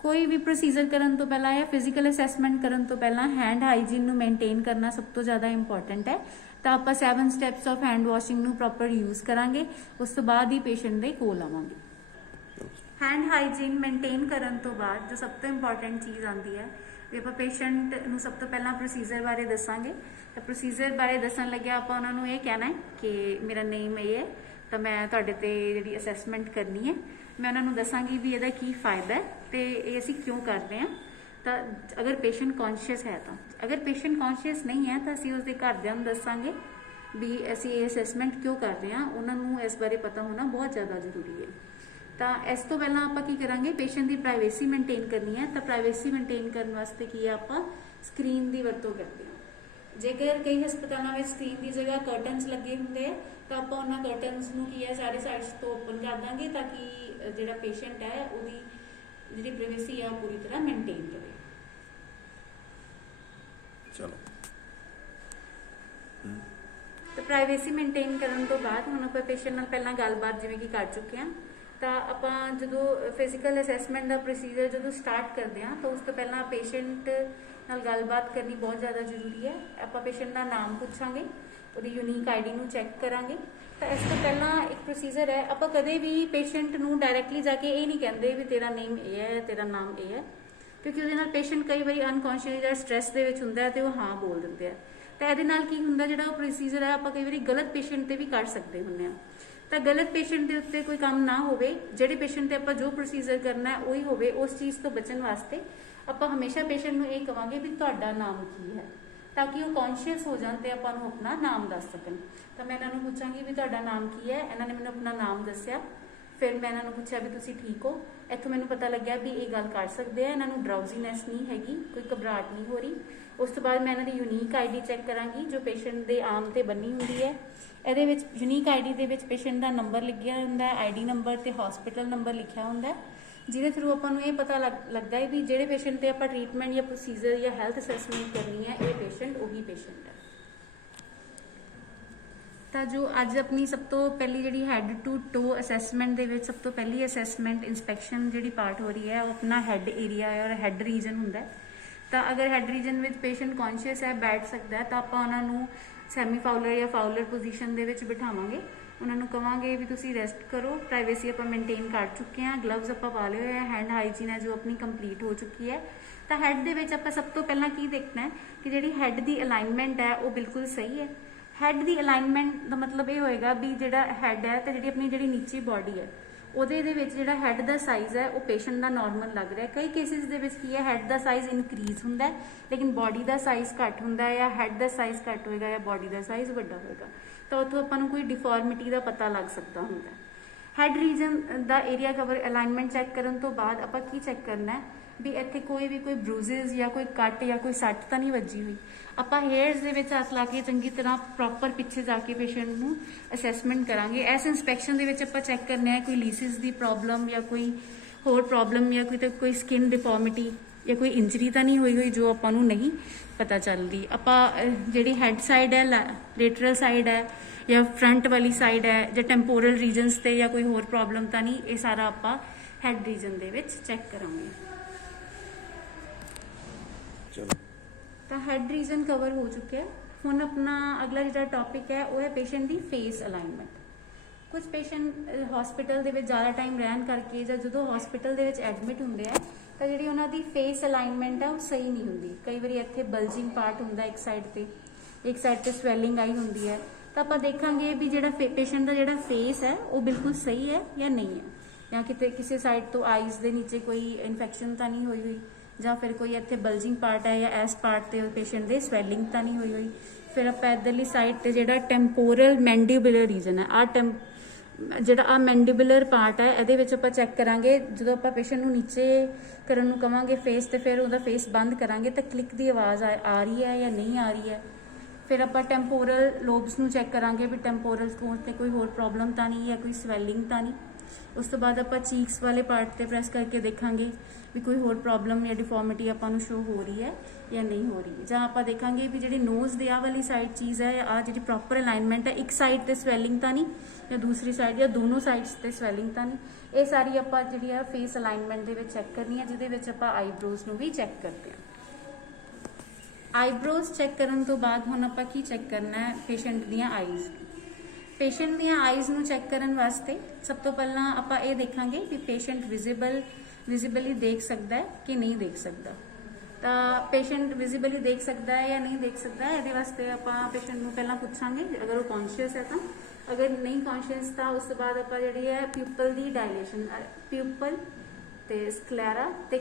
ਕੋਈ ਵੀ ਪ੍ਰੋਸੀਜਰ ਕਰਨ ਤੋਂ ਪਹਿਲਾਂ ਜਾਂ ਫਿਜ਼ੀਕਲ ਅਸੈਸਮੈਂਟ ਕਰਨ ਤੋਂ ਪਹਿਲਾਂ ਹੈਂਡ ਹਾਈਜੀਨ ਨੂੰ ਮੇਨਟੇਨ ਕਰਨਾ ਸਭ ਤੋਂ ਜ਼ਿਆਦਾ ਇੰਪੋਰਟੈਂਟ ਹੈ। ਤਾਂ ਆਪਾਂ 7 ਸਟੈਪਸ ਆਫ ਹੈਂਡ ਵਾਸ਼ਿੰਗ ਨੂੰ ਪ੍ਰੋਪਰ ਯੂਜ਼ ਕਰਾਂਗੇ, ਉਸ ਤੋਂ ਬਾਅਦ ਹੀ ਪੇਸ਼ੈਂਟ ਦੇ ਕੋਲ ਆਵਾਂਗੇ। ਹੈਂਡ ਹਾਈਜੀਨ ਮੇਨਟੇਨ ਕਰਨ ਤੋਂ ਬਾਅਦ ਜੋ ਸਭ ਤੋਂ ਇੰਪੋਰਟੈਂਟ ਚੀਜ਼ ਆਉਂਦੀ ਹੈ, ਵੀ ਆਪਾਂ ਪੇਸ਼ੈਂਟ ਨੂੰ ਸਭ ਤੋਂ ਪਹਿਲਾਂ ਪ੍ਰੋਸੀਜਰ ਬਾਰੇ ਦੱਸਾਂਗੇ। ਤਾਂ ਪ੍ਰੋਸੀਜਰ ਬਾਰੇ ਦੱਸਣ ਲੱਗਿਆ ਆਪਾਂ ਉਹਨਾਂ ਨੂੰ ਇਹ ਕਹਿਣਾ ਹੈ ਕਿ ਮੇਰਾ ਨੇਮ ਇਹ ਹੈ, ਤਾਂ ਮੈਂ ਤੁਹਾਡੇ ਤੇ ਜਿਹੜੀ ਅਸੈਸਮੈਂਟ ਕਰਨੀ ਹੈ। ਮੈਂ ਉਹਨਾਂ ਨੂੰ ਦੱਸਾਂਗੀ ਵੀ ਇਹਦਾ ਕੀ ਫਾਇਦਾ ਹੈ ਤੇ ਇਹ ਅਸੀਂ ਕਿਉਂ ਕਰਦੇ ਹਾਂ। ਤਾਂ ਅਗਰ ਪੇਸ਼ੈਂਟ ਕੌਨਸ਼ੀਅਸ ਹੈ ਤਾਂ, ਅਗਰ ਪੇਸ਼ੈਂਟ ਕੌਨਸ਼ੀਅਸ ਨਹੀਂ ਹੈ ਤਾਂ ਅਸੀਂ ਉਸਦੇ ਘਰਦਿਆਂ ਨੂੰ ਦੱਸਾਂਗੇ ਵੀ ਅਸੀਂ ਇਹ ਅਸੈਸਮੈਂਟ ਕਿਉਂ ਕਰ ਰਹੇ ਹਾਂ। ਉਹਨਾਂ ਨੂੰ ਇਸ ਬਾਰੇ ਪਤਾ ਹੋਣਾ ਬਹੁਤ ਜ਼ਿਆਦਾ ਜ਼ਰੂਰੀ ਹੈ। ਤਾਂ ਇਸ ਤੋਂ ਪਹਿਲਾਂ ਆਪਾਂ ਕੀ ਕਰਾਂਗੇ, ਪੇਸ਼ੈਂਟ ਦੀ ਪ੍ਰਾਈਵੇਸੀ ਮੇਨਟੇਨ ਕਰਨੀ ਹੈ। ਤਾਂ ਪ੍ਰਾਈਵੇਸੀ ਮੇਨਟੇਨ ਕਰਨ ਵਾਸਤੇ ਕੀ ਹੈ, ਆਪਾਂ ਸਕਰੀਨ ਦੀ ਵਰਤੋਂ ਕਰਦੇ ਹਾਂ। ਜੇਕਰ ਕਈ ਹਸਪਤਾਲਾਂ ਵਿੱਚ ਸਕਰੀਨ ਦੀ ਜਗ੍ਹਾ ਕਰਟਨਸ ਲੱਗੇ ਹੁੰਦੇ ਆ ਤਾਂ ਆਪਾਂ ਉਹਨਾਂ ਕਰਟਨਸ ਨੂੰ ਕੀ ਹੈ ਸਾਰੇ ਸਾਈਡਸ ਤੋਂ ਓਪਨ ਕਰ ਦਾਂਗੇ, ਤਾਂ ਕਿ ਜਿਹੜਾ ਪੇਸ਼ੈਂਟ ਹੈ ਉਹਦੀ ਜਿਹੜੀ ਪ੍ਰਾਈਵੇਸੀ ਹੈ ਉਹ ਪੂਰੀ ਤਰ੍ਹਾਂ ਮੇਨਟੇਨ ਰਹੇ। ਚਲੋ ਤਾਂ ਪ੍ਰਾਈਵੇਸੀ ਮੇਨਟੇਨ ਕਰਨ ਤੋਂ ਬਾਅਦ ਹੁਣ ਆਪਾਂ ਪੇਸ਼ੈਂਟ ਨਾਲ ਪਹਿਲਾਂ ਗੱਲਬਾਤ ਜਿਵੇਂ ਕਿ ਕਰ ਚੁੱਕੇ ਹਾਂ। ਤਾਂ ਆਪਾਂ ਜਦੋਂ ਫਿਜ਼ੀਕਲ ਅਸੈਸਮੈਂਟ ਦਾ ਪ੍ਰੋਸੀਜਰ ਜਦੋਂ ਸਟਾਰਟ ਕਰਦੇ ਹਾਂ ਤਾਂ ਉਸ ਤੋਂ ਪਹਿਲਾਂ ਪੇਸ਼ੈਂਟ ਨਾਲ ਗੱਲਬਾਤ ਕਰਨੀ ਬਹੁਤ ਜ਼ਿਆਦਾ ਜ਼ਰੂਰੀ ਹੈ। ਆਪਾਂ ਪੇਸ਼ੈਂਟ ਦਾ ਨਾਮ ਪੁੱਛਾਂਗੇ, ਉਹਦੀ ਯੂਨੀਕ ID ਨੂੰ ਚੈੱਕ ਕਰਾਂਗੇ। ਤਾਂ ਇਸ ਤੋਂ ਪਹਿਲਾਂ ਇੱਕ ਪ੍ਰੋਸੀਜਰ ਹੈ, ਆਪਾਂ ਕਦੇ ਵੀ ਪੇਸ਼ੈਂਟ ਨੂੰ ਡਾਇਰੈਕਟਲੀ ਜਾ ਕੇ ਇਹ ਨਹੀਂ ਕਹਿੰਦੇ ਵੀ ਤੇਰਾ ਨੇਮ ਇਹ ਹੈ, ਤੇਰਾ ਨਾਮ ਇਹ ਹੈ, ਕਿਉਂਕਿ ਉਹਦੇ ਨਾਲ ਪੇਸ਼ੈਂਟ ਕਈ ਵਾਰੀ ਅਨਕੌਂਸ਼ੀਅਸ ਜਾਂ ਸਟ੍ਰੈਸ ਦੇ ਵਿੱਚ ਹੁੰਦਾ ਹੈ ਤੇ ਉਹ ਹਾਂ ਬੋਲ ਦਿੰਦੇ ਆ। ਤਾਂ ਇਹਦੇ ਨਾਲ ਕੀ ਹੁੰਦਾ, ਜਿਹੜਾ ਉਹ ਪ੍ਰੋਸੀਜਰ ਹੈ ਆਪਾਂ ਕਈ ਵਾਰੀ ਗਲਤ ਪੇਸ਼ੈਂਟ ਤੇ ਵੀ ਕਰ ਸਕਦੇ ਹੁੰਦੇ ਹਾਂ। ਤਾਂ ਗਲਤ ਪੇਸ਼ੈਂਟ ਦੇ ਉੱਤੇ ਕੋਈ ਕੰਮ ਨਾ ਹੋਵੇ, ਜਿਹੜੇ ਪੇਸ਼ੈਂਟ ਤੇ ਆਪਾਂ ਜੋ ਪ੍ਰੋਸੀਜਰ ਕਰਨਾ ਹੈ ਉਹੀ ਹੋਵੇ। ਉਸ ਚੀਜ਼ ਤੋਂ ਬਚਣ ਵਾਸਤੇ ਆਪਾਂ ਹਮੇਸ਼ਾ ਪੇਸ਼ੈਂਟ ਨੂੰ ਇਹ ਕਵਾਂਗੇ ਵੀ ਤੁਹਾਡਾ ਨਾਮ ਕੀ ਹੈ, ਤਾਂ ਕਿ ਉਹ ਕੌਨਸ਼ੀਅਸ ਹੋ ਜਾਣ ਤੇ ਆਪਾਂ ਨੂੰ ਆਪਣਾ ਨਾਮ ਦੱਸ ਸਕਣ। ਤਾਂ ਮੈਂ ਇਹਨਾਂ ਨੂੰ ਪੁੱਛਾਂਗੀ ਵੀ ਤੁਹਾਡਾ ਨਾਮ ਕੀ ਹੈ। ਇਹਨਾਂ ਨੇ ਮੈਨੂੰ ਆਪਣਾ ਨਾਮ ਦੱਸਿਆ। ਫਿਰ ਮੈਂ ਇਹਨਾਂ ਨੂੰ ਪੁੱਛਿਆ ਵੀ ਤੁਸੀਂ ਠੀਕ ਹੋ। ਇੱਥੋਂ ਮੈਨੂੰ ਪਤਾ ਲੱਗਿਆ ਵੀ ਇਹ ਗੱਲ ਕਰ ਸਕਦੇ ਆ, ਇਹਨਾਂ ਨੂੰ ਡਰਾਊਜ਼ੀਨੈਸ ਨਹੀਂ ਹੈਗੀ, ਕੋਈ ਘਬਰਾਹਟ ਨਹੀਂ ਹੋ ਰਹੀ। ਉਸ ਤੋਂ ਬਾਅਦ ਮੈਂ ਇਹਨਾਂ ਦੀ ਯੂਨੀਕ ID ਚੈੱਕ ਕਰਾਂਗੀ ਜੋ ਪੇਸ਼ੈਂਟ ਦੇ ਆਰਮ ਤੇ ਬੰਨੀ ਹੁੰਦੀ ਹੈ। ਇਹਦੇ ਵਿੱਚ ਯੂਨੀਕ ID ਦੇ ਵਿੱਚ ਪੇਸ਼ੈਂਟ ਦਾ ਨੰਬਰ ਲਿਖਿਆ ਹੁੰਦਾ ਹੈ, ID ਨੰਬਰ ਤੇ ਹਸਪੀਟਲ ਨੰਬਰ ਲਿਖਿਆ ਹੁੰਦਾ ਹੈ, ਜਿਹਦੇ ਥਰੂ ਆਪਾਂ ਨੂੰ ਇਹ ਪਤਾ ਲੱਗਦਾ ਹੈ ਵੀ ਜਿਹੜੇ ਪੇਸ਼ੈਂਟ ਤੇ ਆਪਾਂ ਟ੍ਰੀਟਮੈਂਟ ਜਾਂ ਪ੍ਰੋਸੀਜਰ ਜਾਂ ਹੈਲਥ ਅਸੈਸਮੈਂਟ ਕਰਨੀ ਹੈ ਇਹ ਪੇਸ਼ੈਂਟ ਉਹੀ ਪੇਸ਼ੈਂਟ ਹੈ। ਤਾਂ ਜੋ ਅੱਜ ਆਪਣੀ ਸਭ ਤੋਂ ਪਹਿਲੀ ਜਿਹੜੀ ਹੈਡ ਟੂ ਟੋ ਅਸੈਸਮੈਂਟ ਦੇ ਵਿੱਚ ਸਭ ਤੋਂ ਪਹਿਲੀ ਅਸੈਸਮੈਂਟ ਇਨਸਪੈਕਸ਼ਨ ਜਿਹੜੀ ਪਾਰਟ ਹੋ ਰਹੀ ਹੈ ਉਹ ਆਪਣਾ ਹੈਡ ਏਰੀਆ ਔਰ ਹੈਡ ਰੀਜਨ ਹੁੰਦਾ ਹੈ। ਤਾਂ ਅਗਰ ਹੈਡ ਰੀਜਨ ਵਿੱਚ ਪੇਸ਼ੈਂਟ ਕੌਨਸ਼ੀਅਸ ਹੈ, ਬੈਠ ਸਕਦਾ ਹੈ, ਤਾਂ ਆਪਾਂ ਉਹਨਾਂ ਨੂੰ ਸੈਮੀ ਫਾਊਲਰ ਜਾਂ ਫਾਊਲਰ ਪੋਜੀਸ਼ਨ ਦੇ ਵਿੱਚ ਬਿਠਾਵਾਂਗੇ। ਉਹਨਾਂ ਨੂੰ ਕਵਾਂਗੇ ਵੀ ਤੁਸੀਂ ਰੈਸਟ ਕਰੋ। ਪ੍ਰਾਈਵੇਸੀ ਆਪਾਂ ਮੇਨਟੇਨ ਕਰ ਚੁੱਕੇ ਹਾਂ, ਗਲਵਜ਼ ਆਪਾਂ ਪਾ ਲਏ ਹੋਏ ਆ, ਹੈਂਡ ਹਾਈਜੀਨ ਹੈ ਜੋ ਆਪਣੀ ਕੰਪਲੀਟ ਹੋ ਚੁੱਕੀ ਹੈ। ਤਾਂ ਹੈਡ ਦੇ ਵਿੱਚ ਆਪਾਂ ਸਭ ਤੋਂ ਪਹਿਲਾਂ ਕੀ ਦੇਖਣਾ ਹੈ ਕਿ ਜਿਹੜੀ ਹੈਡ ਦੀ ਅਲਾਈਨਮੈਂਟ ਹੈ ਉਹ ਬਿਲਕੁਲ ਸਹੀ ਹੈ। ਹੈਡ ਦੀ ਅਲਾਈਨਮੈਂਟ ਦਾ ਮਤਲਬ ਇਹ ਹੋਏਗਾ ਵੀ ਜਿਹੜਾ ਹੈਡ ਹੈ ਤੇ ਜਿਹੜੀ ਆਪਣੀ ਜਿਹੜੀ ਨੀਚੀ ਬਾਡੀ ਹੈ ਉਹਦੇ ਦੇ ਵਿੱਚ ਜਿਹੜਾ ਹੈਡ ਦਾ ਸਾਈਜ਼ ਹੈ ਉਹ ਪੇਸ਼ੈਂਟ ਦਾ ਨਾਰਮਲ ਲੱਗ ਰਿਹਾ ਹੈ। ਕਈ ਕੇਸਿਸ ਦੇ ਵਿੱਚ ਕੀ ਹੈ, ਹੈਡ ਦਾ ਸਾਈਜ਼ ਇਨਕਰੀਜ਼ ਹੁੰਦਾ ਹੈ ਲੇਕਿਨ ਬਾਡੀ ਦਾ ਸਾਈਜ਼ ਘੱਟ ਹੁੰਦਾ ਹੈ, ਜਾਂ ਹੈਡ ਦਾ ਸਾਈਜ਼ ਘੱਟ ਹੋਏਗਾ ਜਾਂ ਬਾਡੀ ਦਾ ਸਾਈਜ਼ ਵੱਡਾ ਹੋਏਗਾ। ਤਾਂ ਉੱਥੋਂ ਆਪਾਂ ਨੂੰ ਕੋਈ ਡਿਫਾਰਮਿਟੀ ਦਾ ਪਤਾ ਲੱਗ ਸਕਦਾ ਹੁੰਦਾ ਹੈ। ਹੈਡ ਰੀਜਨ ਦਾ ਏਰੀਆ ਕਵਰ ਅਲਾਈਨਮੈਂਟ ਚੈੱਕ ਕਰਨ ਤੋਂ ਬਾਅਦ ਆਪਾਂ ਕੀ ਚੈੱਕ ਕਰਨਾ ਹੈ ਵੀ ਇੱਥੇ ਕੋਈ ਵੀ ਕੋਈ ਬਰੂਜ਼ਸ ਜਾਂ ਕੋਈ ਕੱਟ ਜਾਂ ਕੋਈ ਸੱਟ ਤਾਂ ਨਹੀਂ ਵੱਜੀ ਹੋਈ। ਆਪਾਂ ਹੇਅਰਸ ਦੇ ਵਿੱਚ ਹੱਥ ਲਾ ਕੇ ਚੰਗੀ ਤਰ੍ਹਾਂ ਪ੍ਰੋਪਰ ਪਿੱਛੇ ਜਾ ਕੇ ਪੇਸ਼ੈਂਟ ਨੂੰ ਅਸੈਸਮੈਂਟ ਕਰਾਂਗੇ। ਇਸ ਇਨਸਪੈਕਸ਼ਨ ਦੇ ਵਿੱਚ ਆਪਾਂ ਚੈੱਕ ਕਰਨਾ ਹੈ ਕੋਈ ਲੀਸਿਸ ਦੀ ਪ੍ਰੋਬਲਮ ਜਾਂ ਕੋਈ ਹੋਰ ਪ੍ਰੋਬਲਮ ਜਾਂ ਕੋਈ ਸਕਿਨ ਡਿਫਾਰਮਿਟੀ ਜਾਂ ਕੋਈ ਇੰਜਰੀ ਤਾਂ ਨਹੀਂ ਹੋਈ ਜੋ ਆਪਾਂ ਨੂੰ ਨਹੀਂ ਪਤਾ ਚੱਲਦੀ। ਆਪਾਂ ਜਿਹੜੀ ਹੈਡ ਸਾਈਡ ਹੈ, ਲੇਟਰਲ ਸਾਈਡ ਹੈ ਜਾਂ ਫਰੰਟ ਵਾਲੀ ਸਾਈਡ ਹੈ ਜਾਂ ਟੈਂਪੋਰਲ ਰੀਜਨਸ ਤੇ ਜਾਂ ਕੋਈ ਹੋਰ ਪ੍ਰੋਬਲਮ ਤਾਂ ਨਹੀਂ, ਇਹ ਸਾਰਾ ਆਪਾਂ ਹੈਡ ਰੀਜਨ ਦੇ ਵਿੱਚ ਚੈੱਕ ਕਰਾਂਗੇ। ਤਾਂ ਹੈਡ ਰੀਜਨ ਕਵਰ ਹੋ ਚੁੱਕਿਆ। ਹੁਣ ਆਪਣਾ ਅਗਲਾ ਜਿਹੜਾ ਟੌਪਿਕ ਹੈ ਉਹ ਹੈ ਪੇਸ਼ੈਂਟ ਦੀ ਫੇਸ ਅਲਾਈਨਮੈਂਟ। ਕੁਝ ਪੇਸ਼ੈਂਟ ਹਸਪੀਟਲ ਦੇ ਵਿੱਚ ਜ਼ਿਆਦਾ ਟਾਈਮ ਰਹਿਣ ਕਰਕੇ ਜਾਂ ਜਦੋਂ ਹਸਪੀਟਲ ਦੇ ਵਿੱਚ ਐਡਮਿਟ ਹੁੰਦੇ ਆ ਤਾਂ ਜਿਹੜੀ ਉਹਨਾਂ ਦੀ ਫੇਸ ਅਲਾਈਨਮੈਂਟ ਹੈ ਉਹ ਸਹੀ ਨਹੀਂ ਹੁੰਦੀ। ਕਈ ਵਾਰੀ ਇੱਥੇ ਬਲਜਿੰਗ ਪਾਰਟ ਹੁੰਦਾ ਇੱਕ ਸਾਈਡ ਤੇ ਸਵੈਲਿੰਗ ਆਈ ਹੁੰਦੀ ਹੈ। ਤਾਂ ਆਪਾਂ ਦੇਖਾਂਗੇ ਵੀ ਜਿਹੜਾ ਪੇਸ਼ੈਂਟ ਦਾ ਜਿਹੜਾ ਫੇਸ ਹੈ ਉਹ ਬਿਲਕੁਲ ਸਹੀ ਹੈ ਜਾਂ ਨਹੀਂ ਹੈ, ਜਾਂ ਕਿਤੇ ਕਿਸੇ ਸਾਈਡ ਤੋਂ ਆਈਜ਼ ਦੇ ਨੀਚੇ ਕੋਈ ਇਨਫੈਕਸ਼ਨ ਤਾਂ ਨਹੀਂ ਹੋਈ ਜਾਂ ਫਿਰ ਕੋਈ ਇੱਥੇ ਬਲਜਿੰਗ ਪਾਰਟ ਹੈ ਜਾਂ ਇਸ ਪਾਰਟ ਤੇ ਪੇਸ਼ੈਂਟ ਦੇ ਸਵੈਲਿੰਗ ਤਾਂ ਨਹੀਂ ਹੋਈ। ਫਿਰ ਆਪਾਂ ਇੱਧਰਲੀ ਸਾਈਡ ਤੇ ਜਿਹੜਾ ਟੈਂਪੋਰਲ ਮੈਂਡੀਬੂਲਰ ਰੀਜਨ ਹੈ, ਜਿਹੜਾ ਮੈਂਡੀਬੂਲਰ ਪਾਰਟ ਹੈ ਇਹਦੇ ਵਿੱਚ ਆਪਾਂ ਚੈੱਕ ਕਰਾਂਗੇ। ਜਦੋਂ ਆਪਾਂ ਪੇਸ਼ੈਂਟ ਨੂੰ ਨੀਚੇ ਕਰਨ ਨੂੰ ਕਵਾਂਗੇ ਫੇਸ ਤੇ ਫਿਰ ਉਹਦਾ ਫੇਸ ਬੰਦ ਕਰਾਂਗੇ ਤਾਂ ਕਲਿੱਕ ਦੀ ਆਵਾਜ਼ ਆ ਰਹੀ ਹੈ ਜਾਂ ਨਹੀਂ ਆ ਰਹੀ ਹੈ। ਫਿਰ ਆਪਾਂ ਟੈਂਪੋਰਲ ਲੋਬਸ ਨੂੰ ਚੈੱਕ ਕਰਾਂਗੇ ਵੀ ਟੈਂਪੋਰਲ ਕੋਲ ਤੇ ਕੋਈ ਹੋਰ ਪ੍ਰੋਬਲਮ ਤਾਂ ਨਹੀਂ ਜਾਂ ਕੋਈ ਸਵੈਲਿੰਗ ਤਾਂ ਨਹੀਂ। उस तो बाद आपां चीक्स वाले पार्ट ते प्रेस करके देखांगे भी कोई होर प्रॉब्लम या डिफॉर्मिटी आपां नूं शो हो रही है या नहीं हो रही। जां आपां देखांगे भी जिहड़ी नोज दे आ वाली साइड चीज़ है, आ जिहड़ी प्रॉपर अलाइनमेंट है, एक साइड ते स्वैलिंग तां नहीं या दूसरी साइड या दोनों साइड्स ते स्वैलिंग तां नहीं, ये सारी आपां जिहड़ी है फेस अलाइनमेंट दे विच चैक करनी है, जिहदे विच आपां आईब्रोज नूं भी चैक करते हैं। आईब्रोज चैक करन तो बाद हुण आपां की चैक करना है, पेशेंट दीयां आईज़। पेशेंट दीयां आईज़ नूं चैक करन वास्ते सब तो पहला आपां ये देखांगे कि पेशेंट विजिबली देख सकता है कि नहीं देख सकता। तो पेशेंट विजिबली देख सकता है या नहीं देख सकता है, ये वास्ते आपां पेशेंट नूं पहला पुछांगे अगर वो कॉन्शियस है तो, अगर नहीं कॉन्शियस तो उस तो बाद आपां जिहड़ी है प्यूपल दी डायलेशन, प्यूपल ते स्क्लेरा ते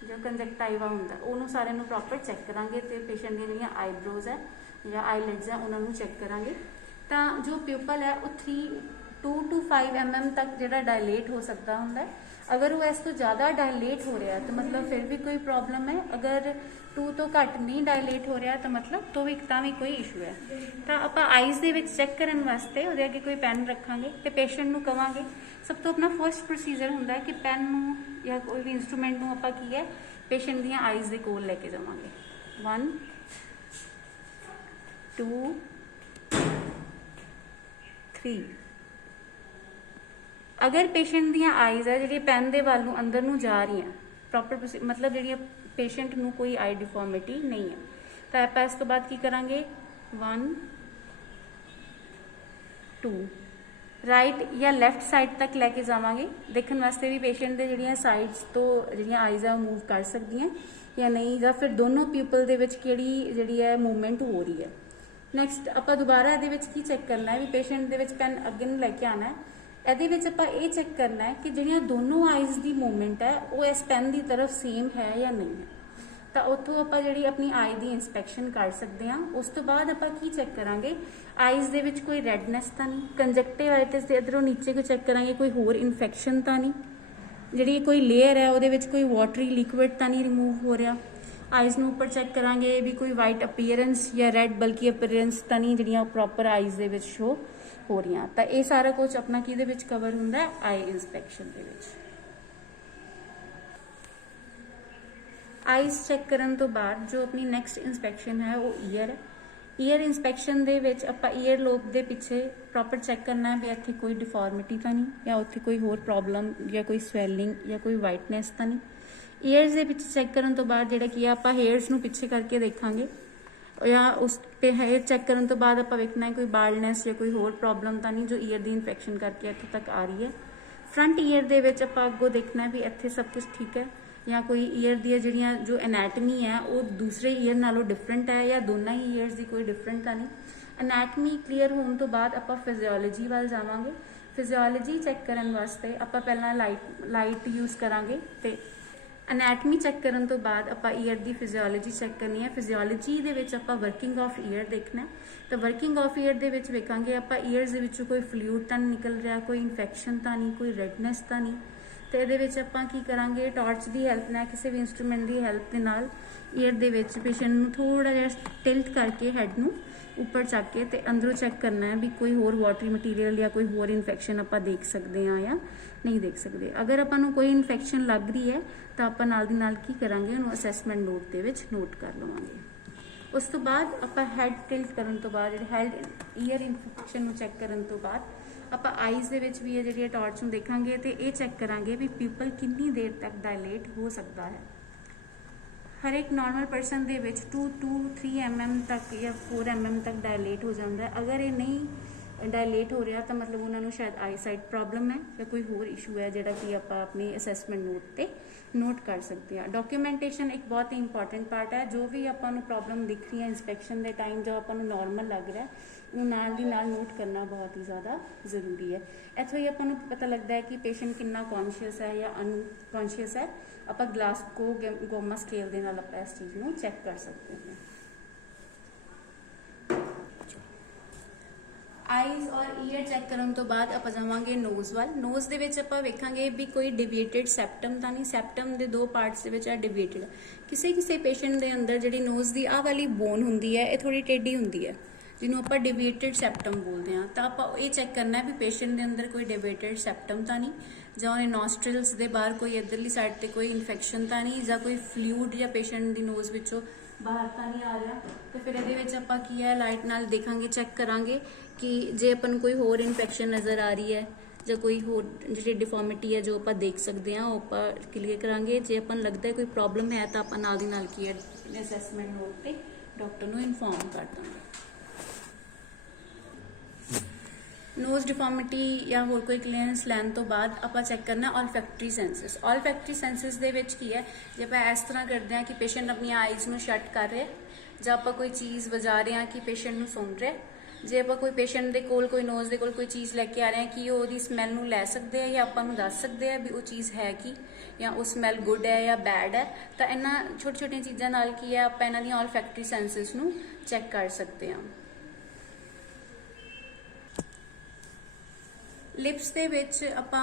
जो कंजक्टाइवा हुंदा उहनूं सारे नूं प्रॉपर चैक करांगे ते पेशेंट दी जिहड़ियां आईब्रोज है या आईलिड्स है उहनां नूं चैक करांगे। तो जो प्यूपल है वो 2 to 5 mm तक जिहड़ा डायलेट हो सकता हुंदा है। अगर वो इस तो ज़्यादा डायलेट हो रहा है तो मतलब फिर भी कोई प्रॉब्लम है, अगर 2 तो घट नहीं डायलेट हो रहा तो मतलब तो भी कोई इशू है। तो आप आईज़ दे विच चैक करन वास्ते उहदे अगे कोई पेन रखांगे ते पेशेंट नूं कवांगे, सब तो अपना फर्स्ट प्रोसीजर हुंदा है कि पेन नूं या कोई भी इंस्ट्रूमेंट नूं आपां की है पेशेंट दीयां आईज़ दे कोल लैके जावांगे। 1 2 3। अगर पेशेंट दीयां आईज़ है जिहड़ी पेन दे वालों अंदर नूं जा रही हैं प्रॉपर, मतलब जिहड़ी पेशेंट नूं कोई आई डिफॉर्मिटी नहीं है, तो आपां इस तो बाद की करांगे 1 2 राइट या लैफ्ट साइड तक लैके जावांगे। देखने वास्ते भी पेशेंट दे जिहड़ियां साइड्स तो जिहड़ियां आईज़ है मूव कर सकती हैं या नहीं, या फिर दोनों प्यूपल दे विच किहड़ी जिहड़ी है मूवमेंट हो रही है। नैक्सट आपां दोबारा इहदे विच की चैक करना है भी पेशेंट दे विच पेन अगे नूं लैके आना है, ਇਹਦੇ ਵਿੱਚ ਆਪਾਂ ਇਹ ਚੈੱਕ ਕਰਨਾ ਹੈ ਕਿ ਜਿਹੜੀਆਂ ਦੋਨੋਂ ਆਈਜ਼ ਦੀ ਮੂਵਮੈਂਟ ਹੈ ਉਹ ਇਸ ਪੈਨ ਦੀ ਤਰਫ ਸੇਮ ਹੈ ਜਾਂ ਨਹੀਂ ਹੈ। ਤਾਂ ਉੱਥੋਂ ਆਪਾਂ ਜਿਹੜੀ ਆਪਣੀ ਆਈ ਦੀ ਇਨਸਪੈਕਸ਼ਨ ਕਰ ਸਕਦੇ ਹਾਂ। ਉਸ ਤੋਂ ਬਾਅਦ ਆਪਾਂ ਕੀ ਚੈੱਕ ਕਰਾਂਗੇ, ਆਈਜ਼ ਦੇ ਵਿੱਚ ਕੋਈ ਰੈਡਨੈਸ ਤਾਂ ਨਹੀਂ, ਕੰਜਕਟਿਵਾਈਟਿਸ ਦੇ ਇਧਰੋਂ ਨੀਚੇ ਕੋ ਚੈੱਕ ਕਰਾਂਗੇ ਕੋਈ ਹੋਰ ਇਨਫੈਕਸ਼ਨ ਤਾਂ ਨਹੀਂ, ਜਿਹੜੀ ਕੋਈ ਲੇਅਰ ਹੈ ਉਹਦੇ ਵਿੱਚ ਕੋਈ ਵਾਟਰੀ ਲਿਕੁਇਡ ਤਾਂ ਨਹੀਂ ਰਿਮੂਵ ਹੋ ਰਿਹਾ। ਆਈਜ਼ ਨੂੰ ਉੱਪਰ ਚੈੱਕ ਕਰਾਂਗੇ ਵੀ ਕੋਈ ਵਾਈਟ ਅਪੀਅਰੈਂਸ ਜਾਂ ਰੈਡ ਬਲਕੀ ਅਪੀਅਰੈਂਸ ਤਾਂ ਨਹੀਂ ਜਿਹੜੀਆਂ ਪ੍ਰੋਪਰ ਆਈਜ਼ ਦੇ ਵਿੱਚ ਸ਼ੋ हो रही। तो ये सारा कुछ अपना कि कवर होंगे आई इंस्पैक्शन के विच। आईज चैक करन तो बाद जो अपनी नैक्सट इंस्पैक्शन है वो ईयर है। ईयर इंस्पैक्शन दे विच आपां ईयर लोब दे पिछे प्रॉपर चैक करना है भी इत्थे कोई डिफॉर्मिटी तो नहीं या उत्थे कोई होर प्रॉब्लम या कोई स्वैलिंग या कोई वाइटनैस तो नहीं। ईयर्स दे पिछे चैक करन तो बाद जिहड़ा कि आपां हेयर्स नूं पिछे करके देखांगे या उस पे हेयर चैक करने तो बाद आप वेखना है कोई बाल्डनैस या कोई होर प्रॉब्लम तो नहीं जो ईयर की इन्फेक्शन करके इत्थे तक आ रही है। फ्रंट ईयर दे विच आपां अगों देखना है भी इत्थे सब कुछ ठीक है या कोई ईयर दी जिहड़ियां जो एनैटमी है वो दूसरे ईयर नालों डिफरेंट है या दोनों ही ईयर्स की कोई डिफरेंट तो नहीं। एनैटमी क्लीयर होने तो बाद आपां फिजियोलॉजी वाल जावांगे। फिजियोलॉजी चैक करने वास्ते आपां पहलां लाइट यूज़ करांगे ते एनैटमी चैक करने तो बाद आपां ईयर की फिजियोलॉजी चैक करनी है। फिजियोलॉजी दे विच आपां वर्किंग ऑफ ईयर देखना है। तो वर्किंग ऑफ ईयर दे विच वेखांगे आपां ईयर्स दे विचों कोई फ्लूइड तो नहीं निकल रहा, कोई इन्फेक्शन तो नहीं, कोई रेडनैस तो नहीं। तो ये विच आपां की करांगे टॉर्च की हैल्प नाल किसी भी इंस्ट्रूमेंट की हैल्प के नाल ईयर दे विच पेशेंट नूं थोड़ा जिहा टिल्ट करके हैड नूं ऊपर चक के ते अंदरों चैक करना है भी कोई होर वाटरी मटीरियल या कोई होर इन्फेक्शन आपां देख सकते हैं या नहीं देख सकते। अगर आपां नूं कोई इन्फेक्शन लग रही है तो आपां नाल दी नाल की करांगे उहनूं असैसमेंट नोट दे विच नोट कर लवांगे। उस तो बाद आपां हैड टिल्ट करन तो बाद जिहड़े हैड ईयर इन्फेक्शन नूं चैक करन तो बाद आपां आईज़ दे विच भी ये जिहड़ी टॉर्च नूं देखांगे ते ये चैक करांगे भी प्यूपल कितनी देर तक डायलेट हो सकता है। हर एक normal person they which 2 to 3 mm तक या 4 mm तक डायलेट हो जाता है। अगर ये नहीं डायलेट हो रहा तो मतलब उन्होंने शायद आई साइट प्रॉब्लम है या कोई होर इशू है जिहड़ा कि आपां अपनी असैसमेंट नोट ते नोट कर सकते हैं। डॉक्यूमेंटेशन एक बहुत ही इंपॉर्टेंट पार्ट है। जो भी आपां नूं प्रॉब्लम दिख रही है इंस्पैक्शन के टाइम जो आपां नूं नॉर्मल लग रहा है वो नाल दी नाल नोट करना बहुत ही ज़्यादा जरूरी है। इत्थों ही आपां नूं पता लगता है कि पेशेंट कितना कॉन्शियस है या अनकॉन्शियस है। आपां ग्लासगो गोमा स्केल दे नाल आपां इस चीज़ नूं चैक कर सकते हैं। आईज़ और ईयर चैक करने तो बाद आप जावांगे नोज़ वाल। नोज़ दे विच आपां वेखांगे भी कोई डिविएटेड सैप्टम तो नहीं। सैप्टम के 2 पार्ट्स दे विच डिविएटेड किसी पेशेंट के अंदर जिहड़ी नोज़ की आह वाली बोन हुंदी है ये थोड़ी टेढ़ी हुंदी है ਜਿਹਨੂੰ ਆਪਾਂ ਡਿਵੇਟਡ ਸੈਪਟਮ ਬੋਲਦੇ ਹਾਂ। ਤਾਂ ਆਪਾਂ ਇਹ ਚੈੱਕ ਕਰਨਾ ਵੀ ਪੇਸ਼ੈਂਟ ਦੇ ਅੰਦਰ ਕੋਈ ਡਿਵੇਟਡ ਸੈਪਟਮ ਤਾਂ ਨਹੀਂ, ਜਾਂ ਉਹਨੇ ਨੋਸਟ੍ਰਲਸ ਦੇ ਬਾਹਰ ਕੋਈ ਇੱਧਰਲੀ ਸਾਈਡ ਤੇ ਕੋਈ ਇਨਫੈਕਸ਼ਨ ਤਾਂ ਨਹੀਂ, ਜਾਂ ਕੋਈ ਫਲੂਇਡ ਜਾਂ ਪੇਸ਼ੈਂਟ ਦੀ ਨੋਜ਼ ਵਿੱਚੋਂ ਬਾਹਰ ਤਾਂ ਨਹੀਂ ਆ ਰਿਹਾ। ਤੇ ਫਿਰ ਇਹਦੇ ਵਿੱਚ ਆਪਾਂ ਕੀ ਹੈ ਲਾਈਟ ਨਾਲ ਦੇਖਾਂਗੇ, ਚੈੱਕ ਕਰਾਂਗੇ ਕਿ ਜੇ ਆਪਾਂ ਨੂੰ ਕੋਈ ਹੋਰ ਇਨਫੈਕਸ਼ਨ ਨਜ਼ਰ ਆ ਰਹੀ ਹੈ ਜਾਂ ਕੋਈ ਹੋਰ ਜਿਹੜੀ ਡਿਫਾਰਮਿਟੀ ਹੈ ਜੋ ਆਪਾਂ ਦੇਖ ਸਕਦੇ ਹਾਂ ਉਹ ਆਪਾਂ ਕਲੀਅਰ ਕਰਾਂਗੇ। ਜੇ ਆਪਾਂ ਨੂੰ ਲੱਗਦਾ ਕੋਈ ਪ੍ਰੋਬਲਮ ਹੈ ਤਾਂ ਆਪਾਂ ਨਾਲ ਦੀ ਨਾਲ ਕੀ ਹੈ ਅਸੈਸਮੈਂਟ ਨੋਟ ਤੇ ਡਾਕਟਰ ਨੂੰ ਇਨਫੋਰਮ ਕਰ ਦਾਂਗੇ। ਨੋਜ਼ ਡਿਫਾਰਮਿਟੀ ਜਾਂ ਹੋਰ ਕੋਈ ਕਲੀਅਰੈਂਸ ਲੈਣ ਤੋਂ ਬਾਅਦ ਆਪਾਂ ਚੈੱਕ ਕਰਨਾ olfactory senses। olfactory senses ਦੇ ਵਿੱਚ ਕੀ ਹੈ, ਜੇ ਆਪਾਂ ਇਸ ਤਰ੍ਹਾਂ ਕਰਦੇ ਹਾਂ ਕਿ ਪੇਸ਼ੈਂਟ ਆਪਣੀਆਂ ਆਈਜ਼ ਨੂੰ ਸ਼ਟ ਕਰ ਰਿਹਾ, ਜਾਂ ਆਪਾਂ ਕੋਈ ਚੀਜ਼ ਵਜਾ ਰਹੇ ਹਾਂ ਕਿ ਪੇਸ਼ੈਂਟ ਨੂੰ ਸੁਣ ਰਿਹਾ, ਜੇ ਆਪਾਂ ਕੋਈ ਪੇਸ਼ੈਂਟ ਦੇ ਕੋਲ ਕੋਈ ਨੋਜ਼ ਦੇ ਕੋਲ ਕੋਈ ਚੀਜ਼ ਲੈ ਕੇ ਆ ਰਹੇ ਹਾਂ ਕਿ ਉਹ ਉਹਦੀ ਸਮੈਲ ਨੂੰ ਲੈ ਸਕਦੇ ਆ ਜਾਂ ਆਪਾਂ ਨੂੰ ਦੱਸ ਸਕਦੇ ਆ ਵੀ ਉਹ ਚੀਜ਼ ਹੈ ਕੀ, ਜਾਂ ਉਹ ਸਮੈਲ ਗੁੱਡ ਹੈ ਜਾਂ ਬੈਡ ਹੈ। ਤਾਂ ਇਹਨਾਂ ਛੋਟੀ ਛੋਟੀਆਂ ਚੀਜ਼ਾਂ ਨਾਲ ਕੀ ਹੈ ਆਪਾਂ ਇਹਨਾਂ ਦੀਆਂ olfactory senses ਨੂੰ ਚੈੱਕ ਕਰ ਸਕਦੇ ਹਾਂ। ਲਿਪਸ ਦੇ ਵਿੱਚ ਆਪਾਂ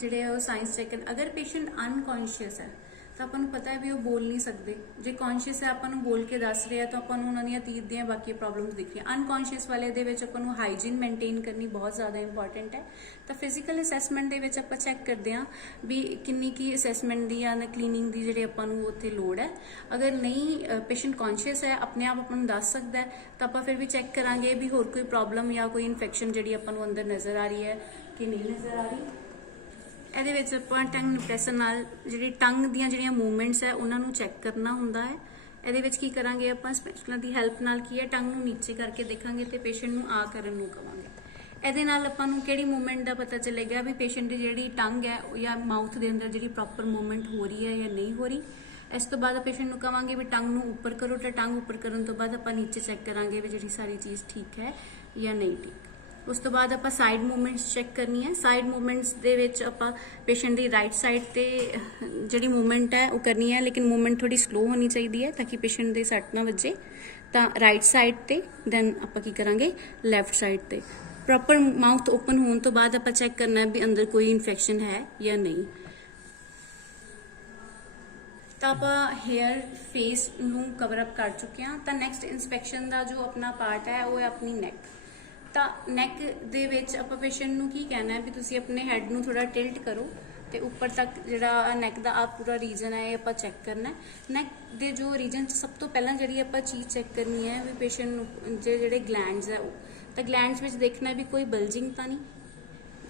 ਜਿਹੜੇ ਉਹ ਸਾਇੰਸ ਚੈੱਕ ਕਰਨ, ਅਗਰ ਪੇਸ਼ੈਂਟ ਅਨਕੌਂਸ਼ੀਅਸ ਹੈ ਤਾਂ ਆਪਾਂ ਨੂੰ ਪਤਾ ਹੈ ਵੀ ਉਹ ਬੋਲ ਨਹੀਂ ਸਕਦੇ, ਜੇ ਕੌਂਸ਼ੀਅਸ ਹੈ ਆਪਾਂ ਨੂੰ ਬੋਲ ਕੇ ਦੱਸ ਰਿਹਾ ਤਾਂ ਆਪਾਂ ਨੂੰ ਉਹਨਾਂ ਦੀਆਂ ਤੀਰ ਦੀਆਂ ਬਾਕੀ ਪ੍ਰੋਬਲਮਸ ਦਿਖ ਰਹੀਆਂ। ਅਨਕੌਂਸ਼ੀਅਸ ਵਾਲੇ ਦੇ ਵਿੱਚ ਆਪਾਂ ਨੂੰ ਹਾਈਜੀਨ ਮੇਨਟੇਨ ਕਰਨੀ ਬਹੁਤ ਜ਼ਿਆਦਾ ਇੰਪੋਰਟੈਂਟ ਹੈ। ਤਾਂ ਫਿਜ਼ੀਕਲ ਅਸੈਸਮੈਂਟ ਦੇ ਵਿੱਚ ਆਪਾਂ ਚੈੱਕ ਕਰਦੇ ਹਾਂ ਵੀ ਕਿੰਨੀ ਕੀ ਅਸੈਸਮੈਂਟ ਦੀ ਜਾਂ ਕਲੀਨਿੰਗ ਦੀ ਜਿਹੜੀ ਆਪਾਂ ਨੂੰ ਉੱਥੇ ਲੋੜ ਹੈ। ਅਗਰ ਨਹੀਂ ਪੇਸ਼ੈਂਟ ਕੌਂਸ਼ੀਅਸ ਹੈ, ਆਪਣੇ ਆਪ ਆਪਾਂ ਨੂੰ ਦੱਸ ਸਕਦਾ ਹੈ, ਤਾਂ ਆਪਾਂ ਫਿਰ ਵੀ ਚੈੱਕ ਕਰਾਂਗੇ ਵੀ ਹੋਰ ਕੋਈ ਪ੍ਰੋਬਲਮ ਜਾਂ ਕੋਈ ਇਨਫੈਕਸ਼ਨ ਜਿਹੜੀ ਆਪਾਂ ਨੂੰ ਅੰਦਰ ਨਜ਼ਰ ਆ ਰਹੀ ਹੈ ਕਿ ਨਹੀਂ ਨਜ਼ਰ ਆ ਰਹੀ। ਇਹਦੇ ਵਿੱਚ ਆਪਾਂ ਟੰਗ ਪ੍ਰੈਸ਼ਰ ਨਾਲ ਜਿਹੜੀ ਟੰਗ ਦੀਆਂ ਜਿਹੜੀਆਂ ਮੂਵਮੈਂਟਸ ਹੈ ਉਹਨਾਂ ਨੂੰ ਚੈੱਕ ਕਰਨਾ ਹੁੰਦਾ ਹੈ। ਇਹਦੇ ਵਿੱਚ ਕੀ ਕਰਾਂਗੇ ਆਪਾਂ ਸਪੈਸ਼ਲਾਂ ਦੀ ਹੈਲਪ ਨਾਲ ਕੀ ਹੈ ਟੰਗ ਨੂੰ ਨੀਚੇ ਕਰਕੇ ਦੇਖਾਂਗੇ ਤੇ ਪੇਸ਼ੈਂਟ ਨੂੰ ਆ ਕਰਨ ਨੂੰ ਕਵਾਂਗੇ। ਇਹਦੇ ਨਾਲ ਆਪਾਂ ਨੂੰ ਕਿਹੜੀ ਮੂਵਮੈਂਟ ਦਾ ਪਤਾ ਚੱਲੇਗਾ ਵੀ ਪੇਸ਼ੈਂਟ ਦੀ ਜਿਹੜੀ ਟੰਗ ਹੈ ਜਾਂ ਮਾਊਥ ਦੇ ਅੰਦਰ ਜਿਹੜੀ ਪ੍ਰੋਪਰ ਮੂਵਮੈਂਟ ਹੋ ਰਹੀ ਹੈ ਜਾਂ ਨਹੀਂ ਹੋ ਰਹੀ। ਇਸ ਤੋਂ ਬਾਅਦ ਪੇਸ਼ੈਂਟ ਨੂੰ ਕਵਾਂਗੇ ਵੀ ਟੰਗ ਨੂੰ ਉੱਪਰ ਕਰੋ, ਤੇ ਟੰਗ ਉੱਪਰ ਕਰਨ ਤੋਂ ਬਾਅਦ ਆਪਾਂ ਨੀਚੇ ਚੈੱਕ ਕਰਾਂਗੇ ਵੀ ਜਿਹੜੀ ਸਾਰੀ ਚੀਜ਼ ਠੀਕ ਹੈ ਜਾਂ ਨਹੀਂ ਠੀਕ। ਉਸ ਤੋਂ ਬਾਅਦ ਆਪਾਂ ਸਾਈਡ ਮੂਵਮੈਂਟਸ ਚੈੱਕ ਕਰਨੀ ਹੈ। ਸਾਈਡ ਮੂਵਮੈਂਟਸ ਦੇ ਵਿੱਚ ਆਪਾਂ ਪੇਸ਼ੈਂਟ ਦੀ ਰਾਈਟ ਸਾਈਡ ਤੇ ਜਿਹੜੀ ਮੂਵਮੈਂਟ ਹੈ ਉਹ ਕਰਨੀ ਹੈ, ਲੇਕਿਨ ਮੂਵਮੈਂਟ ਥੋੜੀ ਸਲੋ ਹੋਣੀ ਚਾਹੀਦੀ ਹੈ ਤਾਂ ਕਿ ਪੇਸ਼ੈਂਟ ਦੇ ਸੱਟ ਨਾ ਵੱਜੇ। ਤਾਂ ਰਾਈਟ ਸਾਈਡ ਤੇ ਦੈਨ ਆਪਾਂ ਕੀ ਕਰਾਂਗੇ ਲੈਫਟ ਸਾਈਡ ਤੇ। ਪ੍ਰੋਪਰ ਮਾਊਥ ਓਪਨ ਹੋਣ ਤੋਂ ਬਾਅਦ ਆਪਾਂ ਚੈੱਕ ਕਰਨਾ ਹੈ ਵੀ ਅੰਦਰ ਕੋਈ ਇਨਫੈਕਸ਼ਨ ਹੈ ਜਾਂ ਨਹੀਂ। ਤਾਂ ਆਪਾਂ ਹੇਅਰ ਫੇਸ ਨੂੰ ਕਵਰ ਅਪ ਕਰ ਚੁੱਕੇ ਹਾਂ। ਤਾਂ ਨੈਕਸਟ ਇਨਸਪੈਕਸ਼ਨ ਦਾ ਜੋ ਆਪਣਾ ਪਾਰਟ ਹੈ ਉਹ ਹੈ ਆਪਣੀ ਨੈਕ। ਤਾਂ ਨੈਕ ਦੇ ਵਿੱਚ ਆਪਾਂ ਪੇਸ਼ੈਂਟ ਨੂੰ ਕੀ ਕਹਿਣਾ ਹੈ ਵੀ ਤੁਸੀਂ ਆਪਣੇ ਹੈਡ ਨੂੰ ਥੋੜਾ ਟਿਲਟ ਕਰੋ ਤੇ ਉੱਪਰ ਤੱਕ ਜਿਹੜਾ ਨੈਕ ਦਾ ਆ ਪੂਰਾ ਰੀਜਨ ਹੈ ਇਹ ਆਪਾਂ ਚੈੱਕ ਕਰਨਾ ਹੈ। ਨੈਕ ਦੇ ਜੋ ਰੀਜਨ 'ਚ ਸਭ ਤੋਂ ਪਹਿਲਾਂ ਜਿਹੜੀ ਆਪਾਂ ਚੀਜ਼ ਚੈੱਕ ਕਰਨੀ ਹੈ ਵੀ ਪੇਸ਼ੈਂਟ ਨੂੰ ਜਿਹੜੇ ਗਲੈਂਡਸ ਹੈ ਉਹ, ਤਾਂ ਗਲੈਂਡਸ ਵਿੱਚ ਦੇਖਣਾ ਵੀ ਕੋਈ ਬਲਜਿੰਗ ਤਾਂ ਨਹੀਂ।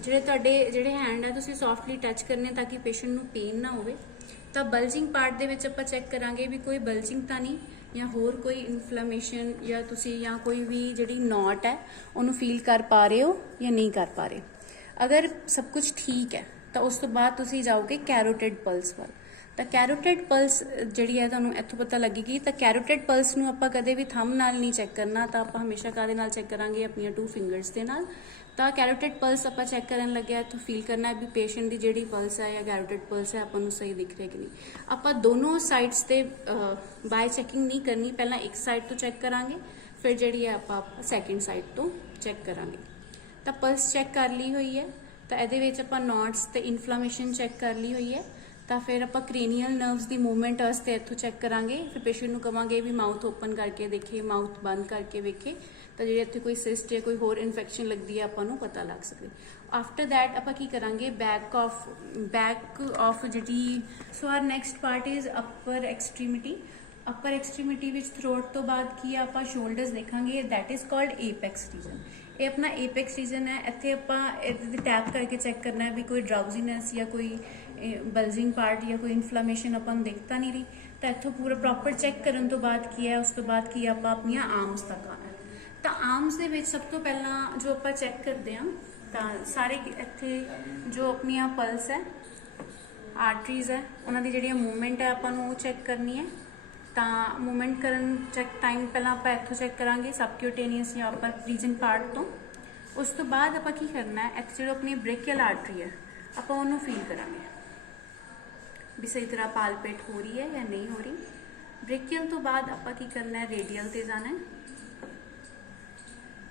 ਜਿਹੜੇ ਹੈਂਡ ਹੈ ਤੁਸੀਂ ਸੌਫਟਲੀ ਟੱਚ ਕਰਨੇ ਤਾਂ ਕਿ ਪੇਸ਼ੈਂਟ ਨੂੰ ਪੇਨ ਨਾ ਹੋਵੇ। ਤਾਂ ਬਲਜਿੰਗ ਪਾਰਟ ਦੇ ਵਿੱਚ ਆਪਾਂ ਚੈੱਕ ਕਰਾਂਗੇ ਵੀ ਕੋਈ ਬਲਜਿੰਗ ਤਾਂ ਨਹੀਂ ਜਾਂ ਹੋਰ ਕੋਈ ਇਨਫਲੇਮੇਸ਼ਨ ਜਾਂ ਤੁਸੀਂ ਜਾਂ ਕੋਈ ਵੀ ਜਿਹੜੀ ਨੋਟ ਹੈ ਉਹਨੂੰ ਫੀਲ ਕਰ ਪਾ ਰਹੇ ਹੋ ਜਾਂ ਨਹੀਂ ਕਰ ਪਾ ਰਹੇ। ਅਗਰ ਸਭ ਕੁਝ ਠੀਕ ਹੈ ਤਾਂ ਉਸ ਤੋਂ ਬਾਅਦ ਤੁਸੀਂ ਜਾਓਗੇ ਕੈਰੋਟਿਡ ਪਲਸ ਵੱਲ। ਤਾਂ ਕੈਰੋਟਿਡ ਪਲਸ ਜਿਹੜੀ ਹੈ ਤੁਹਾਨੂੰ ਇੱਥੋਂ ਪਤਾ ਲੱਗੇਗੀ। ਤਾਂ ਕੈਰੋਟਿਡ ਪਲਸ ਨੂੰ ਆਪਾਂ ਕਦੇ ਵੀ ਥੰਬ ਨਾਲ ਨਹੀਂ ਚੈੱਕ ਕਰਨਾ, ਤਾਂ ਆਪਾਂ ਹਮੇਸ਼ਾ ਕਾਹਦੇ ਨਾਲ ਚੈੱਕ ਕਰਾਂਗੇ ਆਪਣੀਆਂ 2 ਫਿੰਗਰਸ ਦੇ ਨਾਲ। ਤਾਂ ਕੈਰੋਟਿਡ ਪਲਸ ਆਪਾਂ ਚੈੱਕ ਕਰਨ ਲੱਗਿਆ ਤਾਂ ਫੀਲ ਕਰਨਾ ਹੈ ਵੀ ਪੇਸ਼ੈਂਟ ਦੀ ਜਿਹੜੀ ਪਲਸ ਹੈ ਜਾਂ ਕੈਰੋਟਿਡ ਪਲਸ ਹੈ ਆਪਾਂ ਨੂੰ ਸਹੀ ਦਿਖ ਰਿਹਾ ਕਿ ਨਹੀਂ। ਆਪਾਂ ਦੋਨੋਂ ਸਾਈਡਸ ਤੇ ਬਾਏ ਚੈਕਿੰਗ ਨਹੀਂ ਕਰਨੀ, ਪਹਿਲਾਂ ਇੱਕ ਸਾਈਡ ਤੋਂ ਚੈੱਕ ਕਰਾਂਗੇ ਫਿਰ ਜਿਹੜੀ ਹੈ ਆਪਾਂ ਸੈਕਿੰਡ ਸਾਈਡ ਤੋਂ ਚੈੱਕ ਕਰਾਂਗੇ। ਤਾਂ ਪਲਸ ਚੈੱਕ ਕਰ ਲਈ ਹੋਈ ਹੈ। ਤਾਂ ਇਹਦੇ ਵਿੱਚ ਆਪਾਂ ਨੋਟਸ ਤੇ ਇਨਫਲੇਮੇਸ਼ਨ ਚੈੱਕ ਕਰ ਲਈ ਹੋਈ ਹੈ। ਤਾਂ ਫਿਰ ਆਪਾਂ ਕ੍ਰੇਨੀਅਲ ਨਰਵਸ ਦੀ ਮੂਵਮੈਂਟ ਵਾਸਤੇ ਇੱਥੋਂ ਚੈੱਕ ਕਰਾਂਗੇ। ਫਿਰ ਪੇਸ਼ੈਂਟ ਨੂੰ ਕਵਾਂਗੇ ਵੀ ਮਾਊਥ ਓਪਨ ਕਰਕੇ ਦੇਖੇ, ਮਾਊਥ ਬੰਦ ਕਰਕੇ ਵੇਖੇ, ਤਾਂ ਜਿਹੜੇ ਇੱਥੇ ਕੋਈ ਸਿਸਟ ਜਾਂ ਕੋਈ ਹੋਰ ਇਨਫੈਕਸ਼ਨ ਲੱਗਦੀ ਹੈ ਆਪਾਂ ਨੂੰ ਪਤਾ ਲੱਗ ਸਕੇ। ਆਫਟਰ ਦੈਟ ਆਪਾਂ ਕੀ ਕਰਾਂਗੇ ਬੈਕ ਆਫ ਜਿਹੜੀ ਸੋ ਆਰ ਨੈਕਸਟ ਪਾਰਟ ਇਜ਼ ਅਪਰ ਐਕਸਟ੍ਰੀਮਿਟੀ। ਅਪਰ ਐਕਸਟ੍ਰੀਮਿਟੀ ਵਿੱਚ ਥਰੋਟ ਤੋਂ ਬਾਅਦ ਕੀ ਆਪਾਂ ਸ਼ੋਲਡਰਸ ਦੇਖਾਂਗੇ, ਦੈਟ ਇਜ਼ ਕਾਲਡ ਏਪੈਕਸ ਰੀਜਨ। ਇਹ ਆਪਣਾ ਏਪੈਕਸ ਰੀਜਨ ਹੈ। ਇੱਥੇ ਆਪਾਂ ਇਹਦੇ ਟੈਪ ਕਰਕੇ ਚੈੱਕ ਕਰਨਾ ਹੈ ਵੀ ਕੋਈ ਡਰਾਊਜ਼ੀਨੈਸ ਜਾਂ ਕੋਈ ਬਲਜਿੰਗ ਪਾਰਟ ਜਾਂ ਕੋਈ ਇਨਫਲੇਮੇਸ਼ਨ ਆਪਾਂ ਨੂੰ ਦਿਖਤਾ ਨਹੀਂ ਰਹੀ। ਤਾਂ ਇੱਥੋਂ ਪੂਰਾ ਪ੍ਰੋਪਰ ਚੈੱਕ ਕਰਨ ਤੋਂ ਬਾਅਦ ਕੀ ਹੈ ਉਸ ਤੋਂ ਬਾਅਦ ਕੀ ਆਪਾਂ ਆਪਣੀਆਂ ਆਰਮਸ ਤੱਕ ਆਉਣਾ। ਤਾਂ ਆਰਮਸ ਦੇ ਵਿੱਚ ਸਭ ਤੋਂ ਪਹਿਲਾਂ ਜੋ ਆਪਾਂ ਚੈੱਕ ਕਰਦੇ ਹਾਂ ਤਾਂ ਸਾਰੇ ਇੱਥੇ ਜੋ ਆਪਣੀਆਂ ਪਲਸ ਹੈ, ਆਰਟਰੀਜ਼ ਹੈ, ਉਹਨਾਂ ਦੀ ਜਿਹੜੀਆਂ ਮੂਵਮੈਂਟ ਹੈ ਆਪਾਂ ਨੂੰ ਉਹ ਚੈੱਕ ਕਰਨੀ ਹੈ। ਤਾਂ ਮੂਵਮੈਂਟ ਕਰਨ ਚੈੱਕ ਟਾਈਮ ਪਹਿਲਾਂ ਆਪਾਂ ਇੱਥੋਂ ਚੈੱਕ ਕਰਾਂਗੇ ਸਬਕਿਊਟੇਨੀਅਸ ਜਾਂ ਅਪਰ ਰੀਜਨ ਪਾਰਟ ਤੋਂ। ਉਸ ਤੋਂ ਬਾਅਦ ਆਪਾਂ ਕੀ ਕਰਨਾ ਹੈ ਇੱਥੇ ਜਿਹੜਾ ਆਪਣੀ ਬ੍ਰੇਕੀਅਲ ਆਰਟਰੀ ਹੈ ਆਪਾਂ ਉਹਨੂੰ ਫੀਲ ਕਰਾਂਗੇ ਵੀ ਸਹੀ ਤਰ੍ਹਾਂ ਪਾਲਪੇਟ ਹੋ ਰਹੀ ਹੈ ਜਾਂ ਨਹੀਂ ਹੋ ਰਹੀ। ਬ੍ਰੇਕੀਅਲ ਤੋਂ ਬਾਅਦ ਆਪਾਂ ਕੀ ਕਰਨਾ ਹੈ ਰੇਡੀਅਲ ਤੇ ਜਾਣਾ ਹੈ।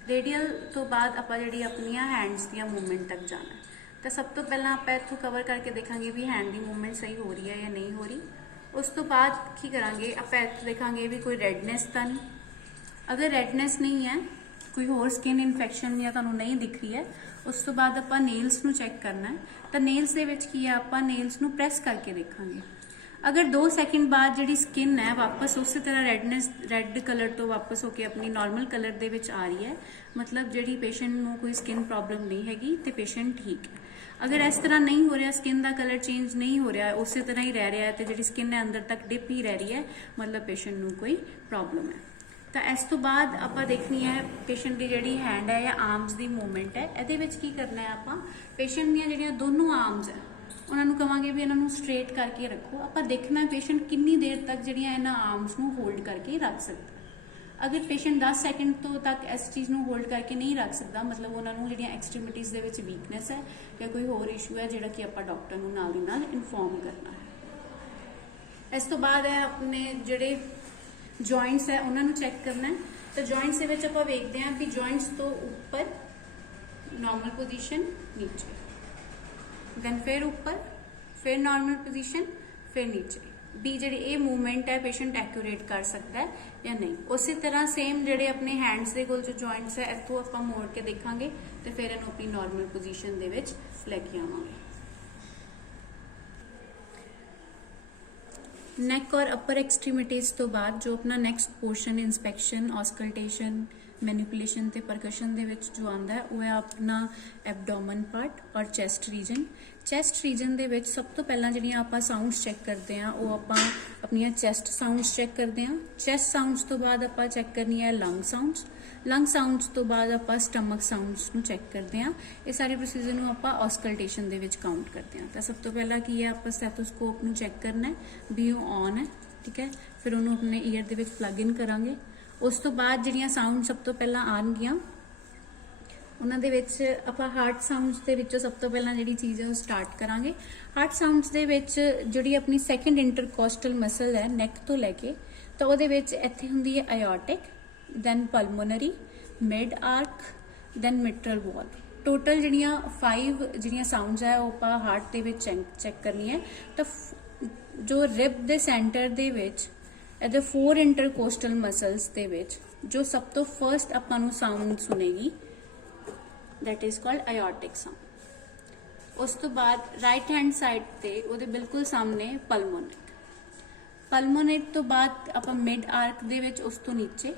ਰੇਡੀਅਲ ਤੋਂ ਬਾਅਦ ਆਪਾਂ ਜਿਹੜੀ ਆਪਣੀਆਂ ਹੈਂਡਸ ਦੀਆਂ ਮੂਵਮੈਂਟ ਤੱਕ ਜਾਣਾ। ਤਾਂ ਸਭ ਤੋਂ ਪਹਿਲਾਂ ਆਪਾਂ ਇੱਥੋਂ ਕਵਰ ਕਰਕੇ ਦੇਖਾਂਗੇ ਵੀ ਹੈਂਡ ਦੀ ਮੂਵਮੈਂਟ ਸਹੀ ਹੋ ਰਹੀ ਹੈ ਜਾਂ ਨਹੀਂ ਹੋ ਰਹੀ। ਉਸ ਤੋਂ ਬਾਅਦ ਕੀ ਕਰਾਂਗੇ ਆਪਾਂ ਇੱਥੇ ਦੇਖਾਂਗੇ ਵੀ ਕੋਈ ਰੈਡਨੈਸ ਤਾਂ ਨਹੀਂ। ਅਗਰ ਰੈਡਨੈਸ ਨਹੀਂ ਹੈ कोई होर स्किन इन्फेक्शन या तुहानूं नहीं दिख रही है, उस तो बाद आपां नेल्स नूं चैक करना है। तो नेल्स दे विच की है, आपां नेल्स नूं प्रेस करके देखांगे। अगर 2 सैकेंड बाद जिहड़ी स्किन है वापस उस तरह रैड कलर तो वापस होके अपनी नॉर्मल कलर दे विच आ रही है, मतलब जिहड़ी पेशेंट नूं कोई स्किन प्रॉब्लम नहीं हैगी ते पेशेंट ठीक है। अगर इस तरह नहीं हो रहा, स्किन का कलर चेंज नहीं हो रहा, उस तरह ही रह रहा है तो जिहड़ी स्किन है अंदर तक डिप ही रह रही है, मतलब पेशेंट नूं कोई प्रॉब्लम है। तो इस तो बाद आपां देखनी है पेशेंट की जिहड़ी हैंड है या आर्म्स की मूवमेंट है। इहदे विच की करना है, आपां पेशेंट दीयां जिहड़ियां दोनों आर्म्स है उन्होंने कहांगे भी इन्हों स्ट्रेट करके रखो। आपां देखना पेशेंट कितनी देर तक जिहड़ियां इन्हां आर्म्स नूं होल्ड करके रख सकता। अगर पेशेंट 10 सैकेंड तो तक इस चीज़ को होल्ड करके नहीं रख सकता, मतलब उन्होंने जिहड़ियां एक्सट्रीमिटीज़ दे विच वीकनेस है या कोई होर इशू है जिहड़ा कि आपां डॉक्टर नूं नाल दी नाल इन्फॉर्म करना है। इस तो बाद है अपने जिहड़े जॉइंट्स है उन्होंने चैक करना है। तो जॉइंट्स दे विच आपां वेखदे हां कि जॉइंट्स तो ऊपर नॉर्मल पोजीशन, नीचे, दैन फिर ऊपर, फिर नॉर्मल पोजीशन, फिर नीचे भी जिहड़ी ये मूवमेंट है पेशेंट एक्यूरेट कर सकता है या नहीं। उसी तरह सेम जिहड़े अपने हैंड्स के कोल जो जॉइंट्स है इत्थों आपां मोड़ के देखांगे तो फिर इन्हूं अपनी नॉर्मल पोजीशन दे विच लैके आवांगे। नैक और अपर एक्सट्रीमिटीज तो बाद जो अपना next portion inspection, auscultation, manipulation ते परकशन दे विच जो आंदा है वो है अपना एबडोमन पार्ट और चैस्ट रीजन। चैस्ट रीजन दे विच सब तो पहला जिहड़ियां आपां साउंड्स चैक करते हैं वो आपां अपनियां चैस्ट साउंड्स चैक करते हैं। चैस्ट साउंड्स तो बाद आपां चैक करनी है लंग साउंड्स। लंग साउंड्स तो बाद आपां स्टमक साउंड्स नूं चैक करते हैं। ये सारे प्रोसीजर नूं आपां ऑस्कल्टेशन दे विच काउंट करते हैं। तो सब तो पहला की है आपां स्टैथोस्कोप नूं चैक करना है भी वो ऑन है, ठीक है। फिर उन्होंने अपने year they which plug in करांगे। उस तो बाद जिहड़ियां साउंड सब तो पहला आउणगियां उन्हां दे विच आपां हार्ट साउंड्स दे विचों सब तो पहला जिहड़ी चीज़ है वो स्टार्ट करांगे। हार्ट साउंड्स दे विच जिहड़ी अपनी सैकेंड इंटरकोस्टल मसल है नैक तो लैके तो उहदे विच इत्थे हुंदी है aortic, then pulmonary, mid arch, then mitral valve. Total जिहड़ियां 5 जिहड़ियां साउंड्स है वो आपां हार्ट दे विच चैक करनी है। तो जो रिब दे सेंटर दे विच ਇਹਦੇ 4 इंटरकोस्टल मसल्स ਦੇ ਵਿੱਚ जो सब तो फर्स्ट ਆਪਾਂ ਨੂੰ साउंड सुनेगी that is called aortic sound. उस तो बाद राइट हैंड साइड ਤੇ ਉਹਦੇ ਬਿਲਕੁਲ ਸਾਹਮਣੇ ਪਲਮੋਨਿਕ। ਪਲਮੋਨਿਕ ਤੋਂ ਬਾਅਦ ਆਪਾਂ ਮਿਡ ਆਰਕ ਦੇ ਵਿੱਚ ਉਸ ਤੋਂ ਨੀਚੇ,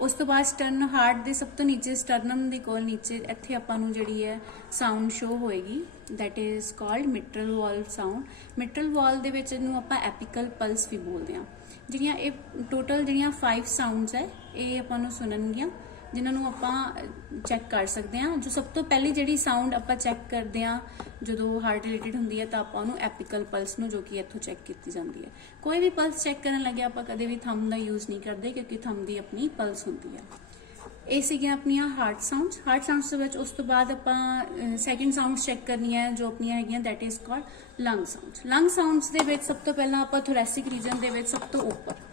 उस तो बाद स्टर्न हार्ट दे सब तो नीचे स्टर्नम दे कोल नीचे इत्थे आपां नूं जिहड़ी है साउंड शो होएगी that is called mitral valve sound. Mitral valve दे विच इहनूं आपां एपिकल पल्स भी बोलदे हां। जिहड़ियां ये टोटल जिहड़ियां 5 साउंड्स है ये आपां नूं सुणनगियां जिन्हां नूं आपां चैक कर सकते हैं। जो सब तो पहली जिहड़ी साउंड आपां चैक करदे हां जो हार्ट रिलेटेड हुंदी है तो आपां नूं एपिकल पल्स नूं जो कि इत्थों चैक की जाती है। कोई भी पल्स चैक करन लगे आपां कदे भी थंब का यूज नहीं करते क्योंकि थंब की अपनी पल्स हुंदी है। ये सीगियां अपनियां हार्ट साउंड्स। हार्ट साउंड्स दे विच उस तो बाद आपां सैकेंड साउंड्स चैक करनी है जो अपनियां हैगियां that is called lung sounds. Lung sounds दे विच सब तो पहला आपां थोरैसिक रीजन दे विच सब तो ऊपर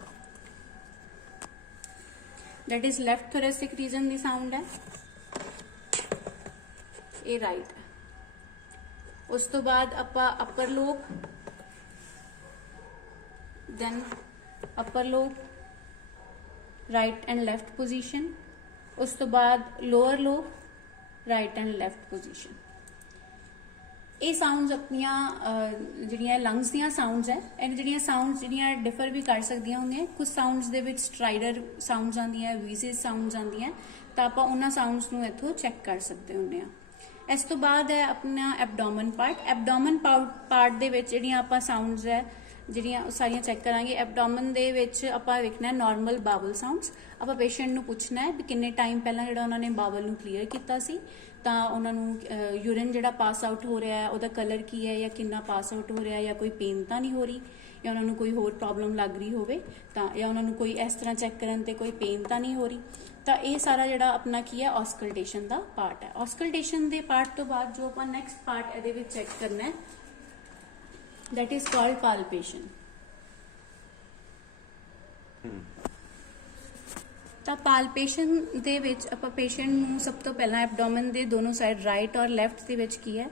that is left thoracic region दी साउंड है, ये राइट है। उस तो बाद आपां upper lobe, then upper lobe, right and left position. उस तो बाद lower lobe, right and left position. ये साउंड्स अपनियां जिहड़ियां लंग्स दियां साउंड्स है। एंड जिहड़ियां साउंड्स जिहड़ियां डिफर भी कर सकदियां होंदियां। कुछ साउंड्स दे विच स्ट्राइडर साउंड्स आंदियां, वीजेस साउंड्स आंदियां, तो आपां उन्हां साउंड्स नूं इत्थों चैक कर सकते हुंदे हां। इस तो बाद है अपना एबडोमन पार्ट। एबडोमन पार्ट दे विच जिहड़ियां आपां साउंड्स है जिहड़ियां सारियां चैक करांगे। एबडोमन दे विच आपां वेखना है नॉर्मल बावल साउंड्स। आपां पेशेंट नूं पुछना है भी किन्ने टाइम पहला जिहड़ा उन्हां ने बावल नूं क्लीयर कीता सी, ਤਾਂ ਉਹਨਾਂ ਨੂੰ यूरिन ਜਿਹੜਾ पास आउट हो रहा है ਉਹਦਾ कलर की है या कितना पास आउट हो रहा है या कोई पेन ਤਾਂ नहीं हो रही या उन्होंने कोई होर प्रॉब्लम लग रही होवे ਤਾਂ या उन्होंने कोई इस तरह चैक करन ते कोई पेन ਤਾਂ नहीं हो रही। ਤਾਂ ਇਹ ਸਾਰਾ ਜਿਹੜਾ ਆਪਣਾ ਕੀ ਹੈ ऑस्कल्टेशन ਦਾ पार्ट है। ऑस्कल्टेशन ਦੇ पार्ट ਤੋਂ ਬਾਅਦ जो ਆਪਾਂ ਨੈਕਸਟ पार्ट ਇਹਦੇ ਵਿੱਚ चैक करना है दैट इज कॉल्ड पाल्पेशन। ਤਾਂ ਪਾਲਪੇਸ਼ਨ ਦੇ ਵਿੱਚ ਆਪਾਂ ਪੇਸ਼ੈਂਟ ਨੂੰ ਸਭ ਤੋਂ ਪਹਿਲਾਂ ਐਬਡੋਮਨ ਦੇ ਦੋਨੋਂ ਸਾਈਡ ਰਾਈਟ ਔਰ ਲੈਫਟ ਦੇ ਵਿੱਚ ਕੀ ਹੈ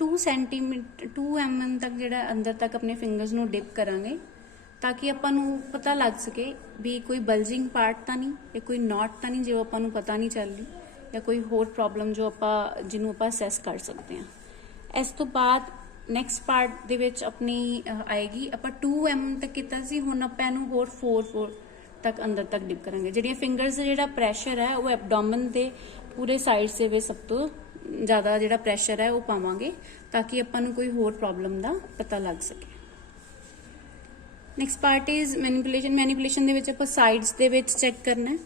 2 mm ਤੱਕ ਜਿਹੜਾ ਅੰਦਰ ਤੱਕ ਆਪਣੇ ਫਿੰਗਰਸ ਨੂੰ ਡਿਪ ਕਰਾਂਗੇ। ताकि आपां नूं पता लग सके भी कोई बल्जिंग पार्ट तो नहीं या कोई नॉट तो नहीं जो आपां नूं पता नहीं चल रही, या कोई होर प्रॉब्लम जो आपां जिन्हों आपां असैस कर सकते हैं। इस तो बाद नैक्सट पार्ट दे विच अपनी आएगी आपां 2 mm तक किया सी, हुण आपां इहनूं होर 4 तक अंदर तक डिप करांगे। जिहड़ियां फिंगर्स दा जिहड़ा प्रैशर है वो एबडोमन दे पूरे साइड्स दे विच सब तो ज़्यादा जिहड़ा प्रैशर है वो पावांगे ताकि आपां नूं कोई होर प्रॉब्लम दा पता लग सके। Next part is manipulation. Manipulation दे विच आपां साइड्स दे विच चैक करना है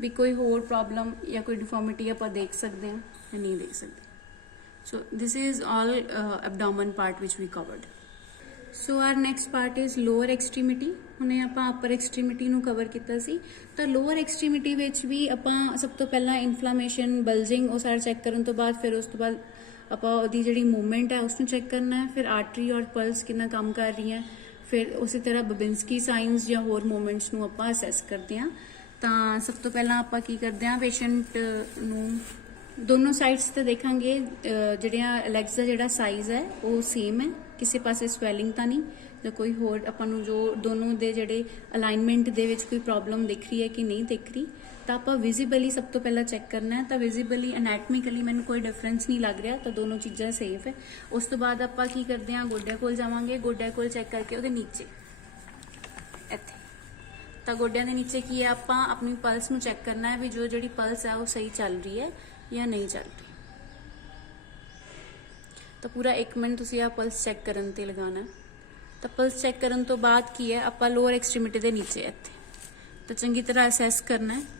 भी कोई होर प्रॉब्लम या कोई डिफॉर्मिटी आपां देख सकते हैं या नहीं देख सकते। So this is all abdomen part which we covered. So our next part is lower extremity. हुणे आपां अपर एक्सट्रीमिटी नूं कवर कीता सी, तो लोअर एक्सट्रीमिटी विच भी आपां सब तो पहला इन्फ्लामेशन बल्जिंग वो सारा चैक करन तो बाद फिर उस तो बाद आपां ओहदी जिहड़ी मूवमेंट है उसनूं चैक करना है, फिर आर्टरी और पल्स कितना काम कर रही है, फिर उसी तरह बबिंस्की साइंस या होर मूवमेंट्स नूं आपां असैस करते हैं। तो सब तो पहला आपां की करते हैं पेशेंट नूं दोनों साइड्स ते देखांगे जिहड़ियां लैग्स दा जिहड़ा साइज है वो सेम है, किसी पासे स्वैलिंग तो नहीं या कोई होर आपां नूं जो दोनों दे जिहड़े अलाइनमेंट दे विच कोई प्रॉब्लम दिख रही है कि नहीं दिख रही। तो आपां विजिबली सब तो पहला चैक करना है, तो विजिबली एनैटमिकली मैनूं कोई डिफरेंस नहीं लग रहा, तो दोनों चीज़ां सेफ है। उस तो बाद आपां की करते हैं गोड्डियां कोल जावांगे, गोड्डियां कोल चैक करके उहदे नीचे इत्थे तो गोड्डियां दे नीचे की है आपां अपनी पल्स नूं चैक करना है भी जो जिहड़ी पल्स है वो सही चल रही है या नहीं चल रही। तो पूरा 1 मिनट तुसीं आ पल्स चैक करन ते लगाना है। तो पल्स चैक करन तो बाद की है आपां लोअर एक्सट्रीमिटी दे नीचे इत्थे तो चंगी तरह असैस करना है।